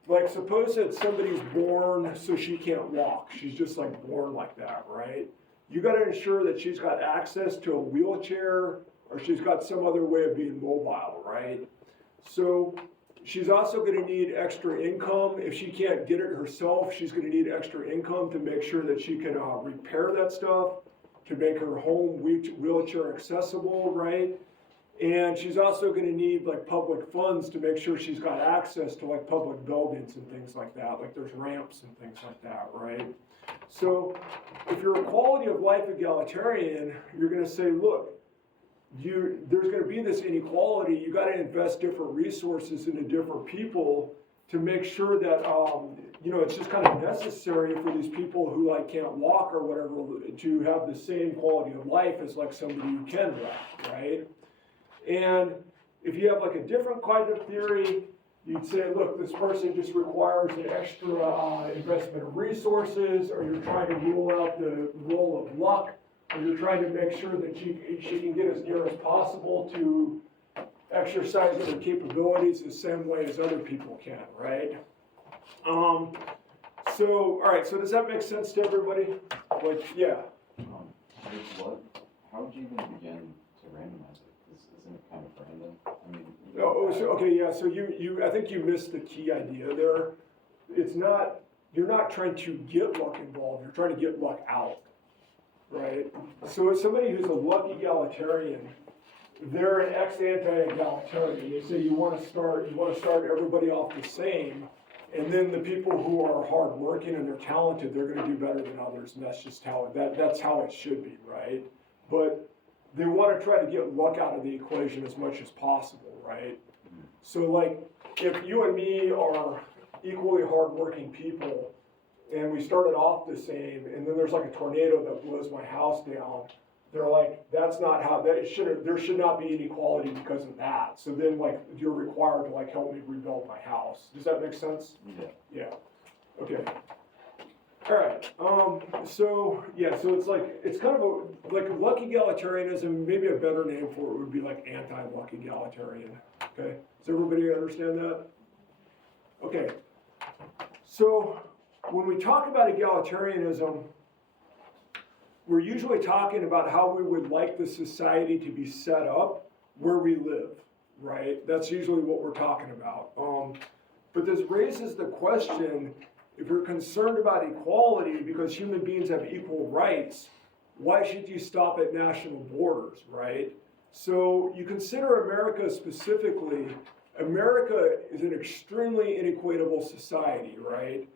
like, suppose that somebody's born so she can't walk. She's just like born like that, right? You got to ensure that she's got access to a wheelchair or she's got some other way of being mobile, right? So she's also going to need extra income. If she can't get it herself, she's going to need extra income to make sure that she can repair that stuff, to make her home wheelchair accessible, right? And she's also going to need like public funds to make sure she's got access to like public buildings and things like that, like there's ramps and things like that, right? So if you're a quality of life egalitarian, you're going to say, look, there's going to be this inequality. You got to invest different resources into different people to make sure that it's just kind of necessary for these people who like can't walk or whatever to have the same quality of life as like somebody who can walk, right? And if you have like a different kind of theory, you'd say, look, this person just requires an extra investment of resources, or you're trying to rule out the role of luck, or you're trying to make sure that she can get as near as possible to exercise her capabilities the same way as other people can, right? All right, so does that make sense to everybody? Like, yeah. How would you even begin to randomize it? Isn't it kind of random? I mean. Okay, yeah, so I think you missed the key idea there. You're not trying to get luck involved, you're trying to get luck out, right? So as somebody who's a luck egalitarian, they're an ex-anti-egalitarian. They say you want to start everybody off the same, and then the people who are hardworking and they're talented, they're going to do better than others, and that's just that's how it should be, right? But they want to try to get luck out of the equation as much as possible, right? So like, if you and me are equally hardworking people, and we started off the same, and then there's like a tornado that blows my house down, they're like, that's not how, there should not be inequality because of that. So then like, you're required to like help me rebuild my house. Does that make sense? Yeah. Okay. All right, so it's kind of like luck egalitarianism, maybe a better name for it would be like anti-luck egalitarian, okay? Does everybody understand that? Okay, so when we talk about egalitarianism, we're usually talking about how we would like the society to be set up where we live, right? That's usually what we're talking about. But this raises the question, if you're concerned about equality because human beings have equal rights, why should you stop at national borders, right? So you consider America specifically, America is an extremely inequitable society, right?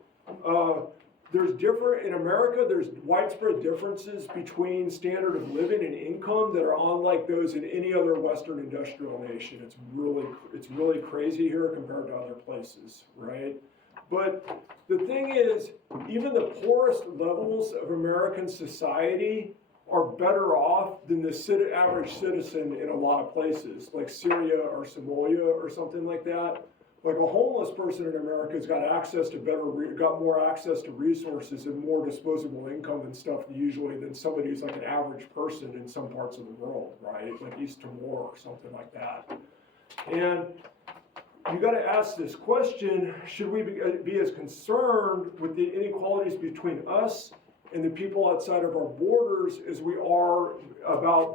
In America, there's widespread differences between standard of living and income that are unlike those in any other Western industrial nation. It's really crazy here compared to other places, right? But the thing is, even the poorest levels of American society are better off than the average citizen in a lot of places, like Syria or Somalia or something like that. like a homeless person in America's got access to got more access to resources and more disposable income and stuff usually than somebody who's like an average person in some parts of the world, right? Like East Timor or something like that. And you gotta ask this question, should we be as concerned with the inequalities between us and the people outside of our borders as we are about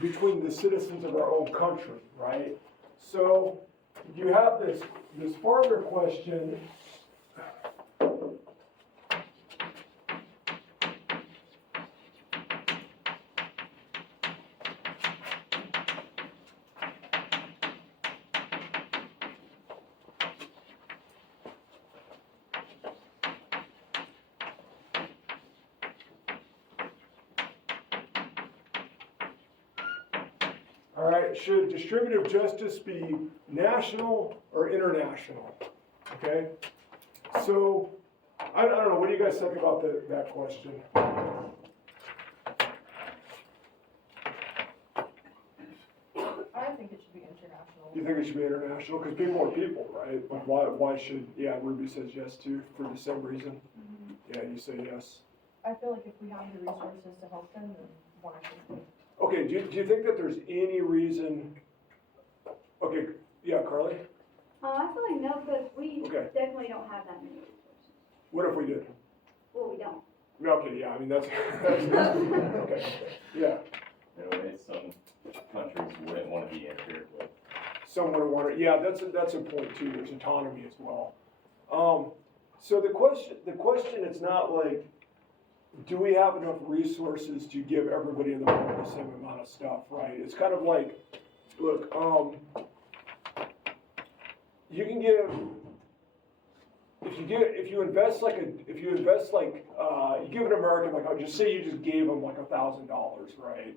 between the citizens of our own country, right? So you have this farther question. All right, should distributive justice be national or international? Okay, so I don't know. What do you guys think about that question? I think it should be international. You think it should be international? Because people are people, right? Like why should, yeah, Ruby says yes too, for the same reason. Yeah, you say yes. I feel like if we have the resources to help them, then why should we? Okay, do you think that there's any reason, okay, yeah, Carly? I feel like no, because we Okay. definitely don't have that many resources. What if we did? Well, we don't. Okay, yeah, I mean, that's okay, yeah. You know, it's some countries wouldn't want to be interfered with. Someone would want to, yeah, that's a point too, there's autonomy as well. So the question is not like, do we have enough resources to give everybody in the world the same amount of stuff, right? It's kind of like, look, you can give, if you invest like, you give an American, like, just say you just gave them like $1,000, right?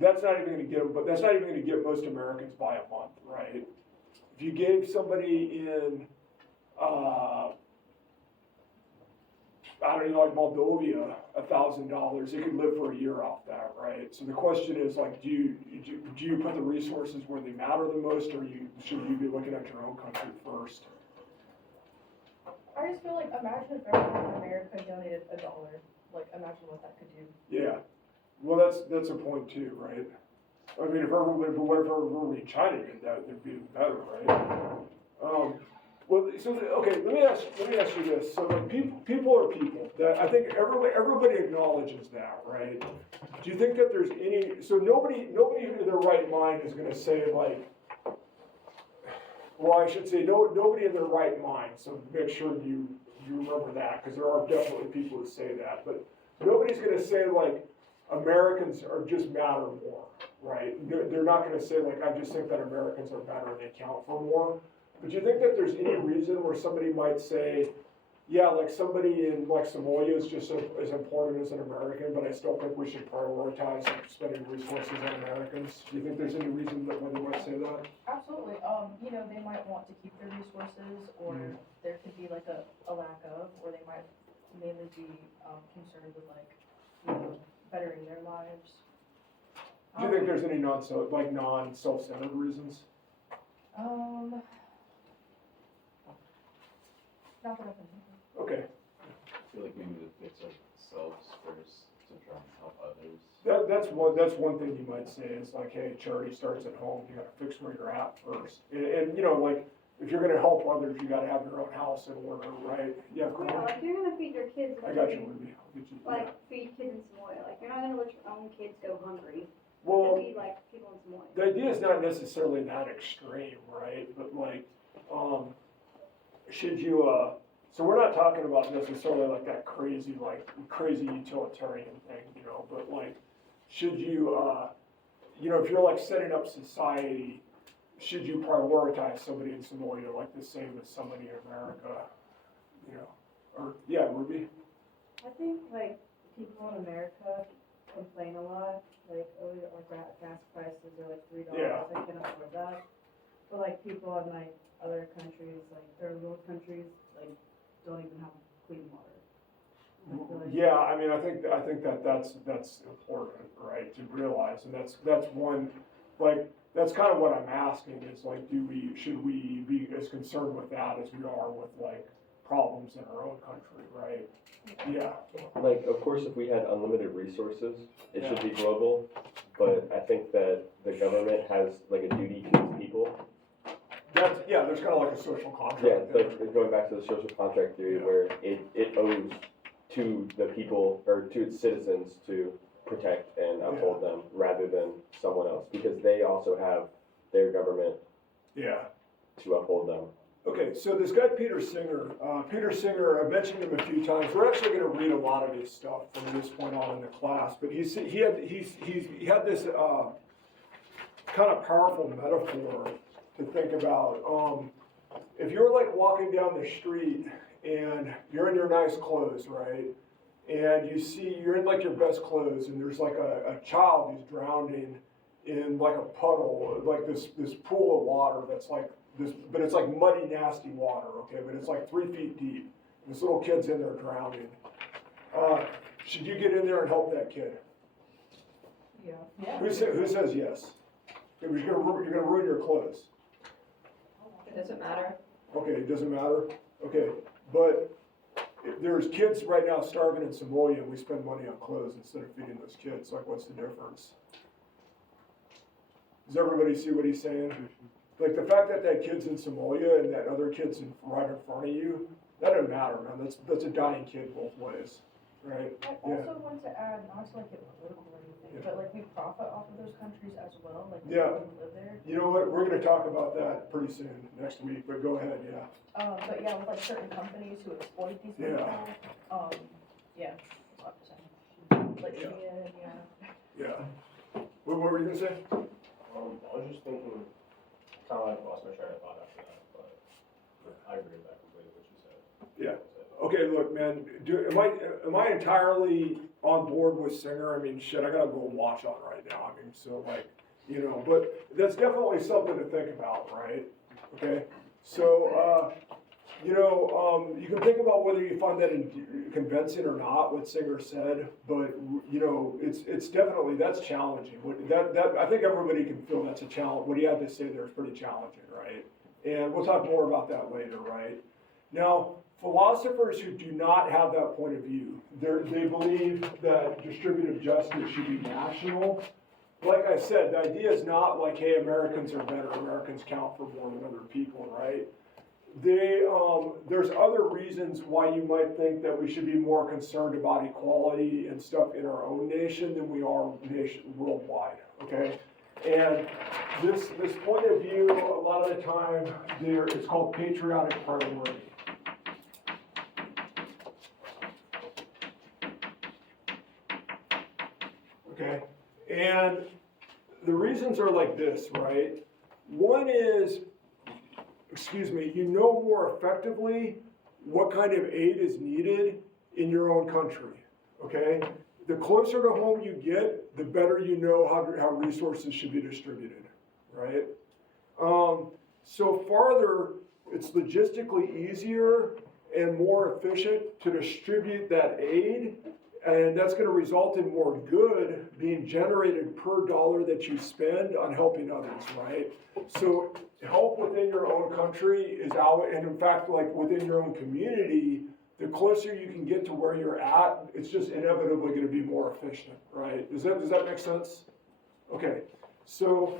That's not even gonna get them, but that's not even gonna get most Americans by a month, right? If you gave somebody in, I don't know, like Moldova, $1,000, they could live for a year off that, right? So the question is like, do you put the resources where they matter the most, or should you be looking at your own country first? I just feel like, imagine if everyone in America donated $1. Like, imagine what that could do. Yeah, well, that's a point too, right? I mean, what if everybody in China did that, it'd be better, right? Well, so okay, let me ask you this. So like people are people. That I think everybody acknowledges that, right? Do you think that there's any? So nobody in their right mind is going to say like, well, I should say nobody in their right mind. So make sure you remember that, because there are definitely people who say that, but nobody's going to say like Americans are just matter more, right? They're not going to say like, I just think that Americans are better and they count for more. But do you think that there's any reason where somebody might say, yeah, like somebody in like Somalia is just as important as an American, but I still think we should prioritize spending resources on Americans? Do you think there's any reason that why they might say that? Absolutely. You know, they might want to keep their resources, or there could be like a lack of, or they might mainly be concerned with like, you know, bettering their lives. Do you think there's any non-self-centered reasons? Not that I can think of. Okay. I feel like we need to fix ourselves first to try and help others. That's one thing you might say is like, hey, charity starts at home. You gotta fix where you're at first. And you know, like, if you're gonna help others, you gotta have your own house in order, right? Yeah, Yeah, like you're gonna feed your kids. I got you, Wendy. I'll get you. Like feed kids in Samoa. Like you're not gonna let your own kids go hungry. Well, To feed like people in Samoa. the idea is not necessarily that extreme, right? But like, should you, so we're not talking about necessarily like that crazy utilitarian thing, you know, but like, should you, you know, if you're like setting up society, should you prioritize somebody in Somalia like the same as somebody in America, you know? Or, yeah, Ruby? I think like people in America complain a lot, like, oh, our gas prices are like $3, Yeah. I can't afford that. But like people in like other countries, like third world countries, like don't even have clean water. I feel like- Yeah, I mean, I think that's important, right, to realize, and that's one, like, that's kind of what I'm asking, is like, should we be as concerned with that as we are with like problems in our own country, right? Yeah, Like, of course, if we had unlimited resources, it should Yeah. be global, but I think that the government has like a duty to its people. there's kind of like a social contract. Yeah, there. like going back to the social contract theory Yeah. where it owes to the people or to its citizens to protect and uphold them rather than someone else, because they also have their government Yeah. to uphold them. Okay, so this guy Peter Singer, I mentioned him a few times. We're actually going to read a lot of his stuff from this point on in the class. But he had this kind of powerful metaphor to think about. If you're like walking down the street and you're in your nice clothes, right? And you're in like your best clothes, and there's like a child who's drowning in like a puddle, like this pool of water that's like this, but it's like muddy, nasty water, okay? But it's like 3 feet deep. This little kid's in there drowning. Should you get in there and help that kid? Yeah. Yeah. Who says yes? Okay, but you're gonna ruin your clothes. It doesn't matter. Okay, it doesn't matter. Okay, but there's kids right now starving in Somalia, and we spend money on clothes instead of feeding those kids. Like, what's the difference? Does everybody see what he's saying? Like, the fact that that kid's in Somalia and that other kid's right in front of you, that doesn't matter, man. That's a dying kid both ways, right? I Yeah. also want to add, not to like get political or anything, Yeah. but like we profit off of those countries as well, like the Yeah. people who live there. You know what? We're gonna talk about that pretty soon, next week, but go ahead, yeah. But yeah, with like certain companies who exploit these Yeah. people, yeah, that's what I'm saying. Like Yeah. India, yeah. Yeah. What were you gonna say? I was just thinking, kind of like lost my train of thought after that, but I agree with that completely, what you said. Yeah. Okay, look, man, am I entirely on board with Singer? I mean, shit, I gotta go watch on right now. I mean, so like, you know, but that's definitely something to think about, right? Okay, so, you can think about whether you find that convincing or not, what Singer said, but, you know, it's definitely, that's challenging. I think everybody can feel that's a challenge. What he had to say there is pretty challenging, right? And we'll talk more about that later, right? Now, philosophers who do not have that point of view, they believe that distributive justice should be national. Like I said, the idea is not like, hey, Americans are better, Americans count for more than other people, right? There's other reasons why you might think that we should be more concerned about equality and stuff in our own nation than we are worldwide, okay? And this point of view, a lot of the time, it's called patriotic priority. Okay, and the reasons are like this, right? One is, you know more effectively what kind of aid is needed in your own country, okay? The closer to home you get, the better you know how resources should be distributed, right? So farther, it's logistically easier and more efficient to distribute that aid, and that's going to result in more good being generated per dollar that you spend on helping others, right? So help within your own country is out, and in fact, like within your own community, the closer you can get to where you're at, it's just inevitably going to be more efficient, right? Does that make sense? Okay, so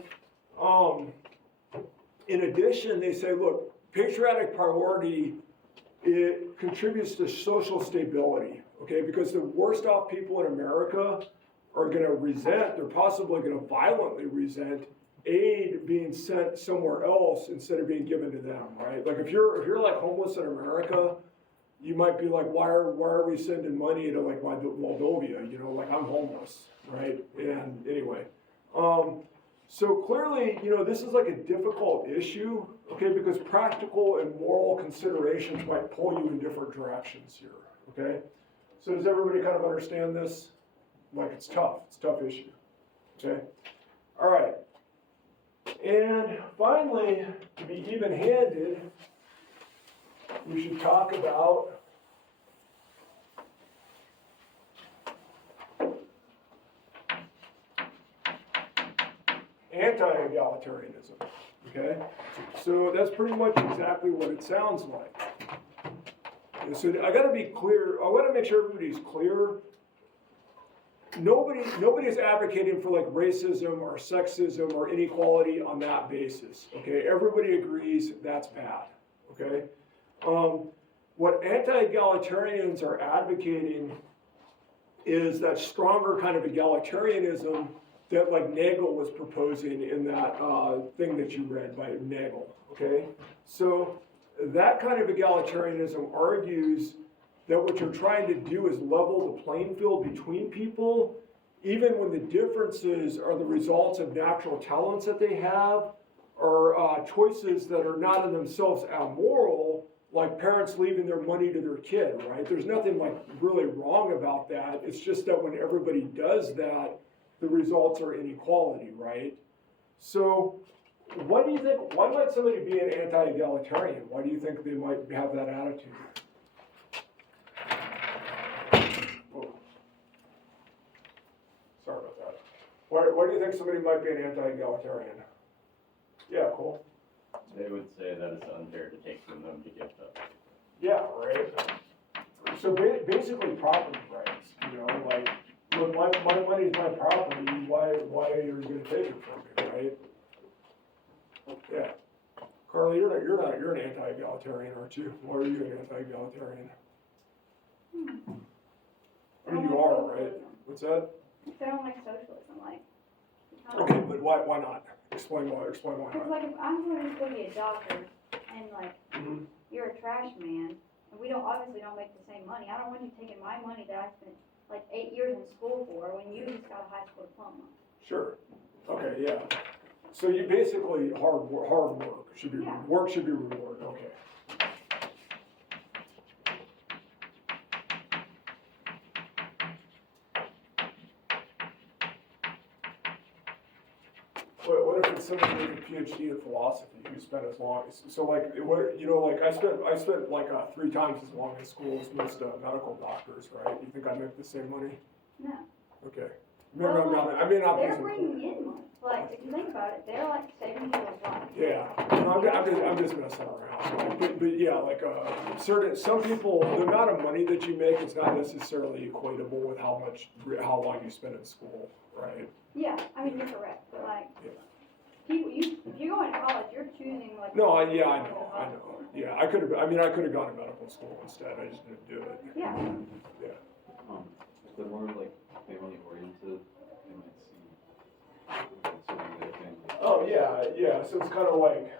in addition, they say, look, patriotic priority, it contributes to social stability, okay? Because the worst off people in America are going to resent, they're possibly going to violently resent aid being sent somewhere else instead of being given to them, right? Like if you're like homeless in America, you might be like, why are we sending money to like Moldova? You know, like I'm homeless, right? And anyway, so clearly, you know, this is like a difficult issue, okay? Because practical and moral considerations might pull you in different directions here, okay? So does everybody kind of understand this? Like it's tough. It's a tough issue, okay? All right. And finally, to be even-handed, we should talk about anti-egalitarianism, okay? So that's pretty much exactly what it sounds like. And so I gotta be clear, I wanna make sure everybody's clear. Nobody is advocating for like racism or sexism or inequality on that basis, okay? Everybody agrees that's bad, okay? What anti-egalitarians are advocating is that stronger kind of egalitarianism that like Nagel was proposing in that thing that you read by Nagel, okay? So that kind of egalitarianism argues that what you're trying to do is level the playing field between people, even when the differences are the results of natural talents that they have, or choices that are not in themselves amoral, like parents leaving their money to their kid, right? There's nothing like really wrong about that. It's just that when everybody does that, the results are inequality, right? So what do you think, why might somebody be an anti-egalitarian? Why do you think they might have that attitude? Oh. Sorry about that. Why do you think somebody might be an anti-egalitarian? Yeah, cool. They would say that it's unfair to take from them to give them. Yeah, right. So basically property rights, you know, like, look, my money's my property, why are you gonna take it from me, right? Yeah. Carly, you're an anti-egalitarian, aren't you? Why are you an anti-egalitarian? I mean, you are, right? What's that? I don't like socialism, like. Okay, but why not? Explain why Because not. like if I'm going to go be a doctor and like Mhm. you're a trash man and we obviously don't make the same money, I don't want you taking my money that I spent like 8 years in school for when you just got a high school diploma. Sure. Okay, yeah. So you basically, hard work should be, Yeah. work should be rewarded, okay. What if it's somebody with a PhD in philosophy who spent as long as, so like, what, you know, like I spent like 3 times as long in school as most medical doctors, right? You think I make the same money? No. Okay. Maybe I'm not, I may not be. They're as bringing important. in money. Like, if you think about it, they're like saving people's lives. Yeah, no, I'm just messing around, but yeah, like, some people, the amount of money that you make is not necessarily equatable with how long you spend in school, right? Yeah, I mean, you're correct, but like, Yeah. people, if you're going to college, you're choosing like. No, I know, yeah, I could've gone to medical school instead, I just didn't do it. Yeah. If they're more like family oriented, they might see something they can, Oh, yeah, so it's kinda like,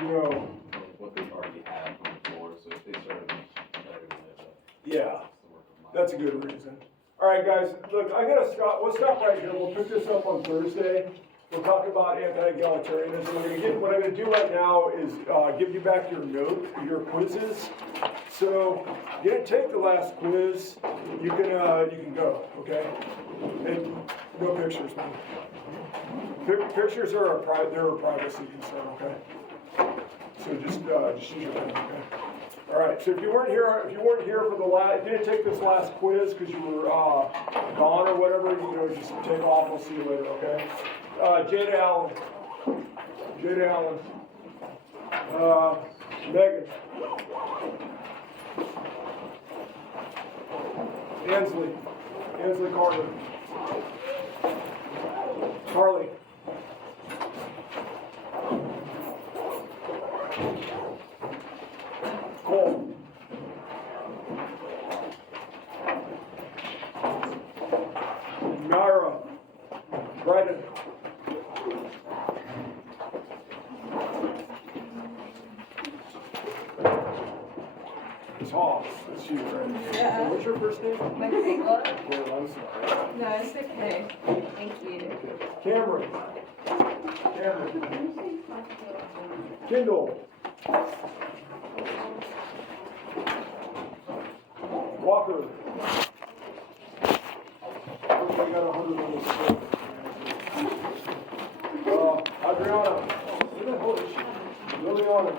you know, like what they already have on the floor, so if they started better with it, yeah, that's the work of mine. that's a good reason. All right, guys, look, I gotta stop, we'll stop right here, we'll pick this up on Thursday. We'll talk about anti-egalitarianism. What I'm gonna do right now is give you back your your quizzes. So you didn't take the last quiz, you can go, okay? And no pictures, man. Pictures are they're a privacy concern, okay? So just use your pen, okay? All right. So if you weren't here for the last, didn't take this last quiz because you were gone or whatever, just take off. We'll see you later, okay? Jada Allen. Megan. Ansley Carter. Carly. Cole. Nara. Brendan. It's Hobbs. It's you, right? Yeah. So what's your first name? My great what? Yeah, I'm sorry. No, it's okay. Thank you. Cameron. Kendall. Walker. I got 100 on this. Adriana. Where the hell is she? Liliana.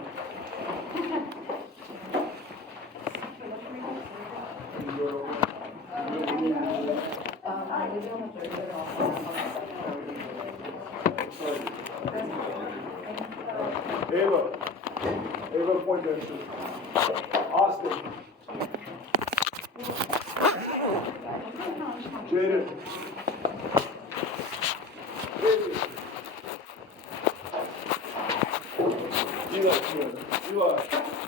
I live on the third, but also. Sorry. Ava. Ava, point to answer. Austin. Jaden. Eli. Eli.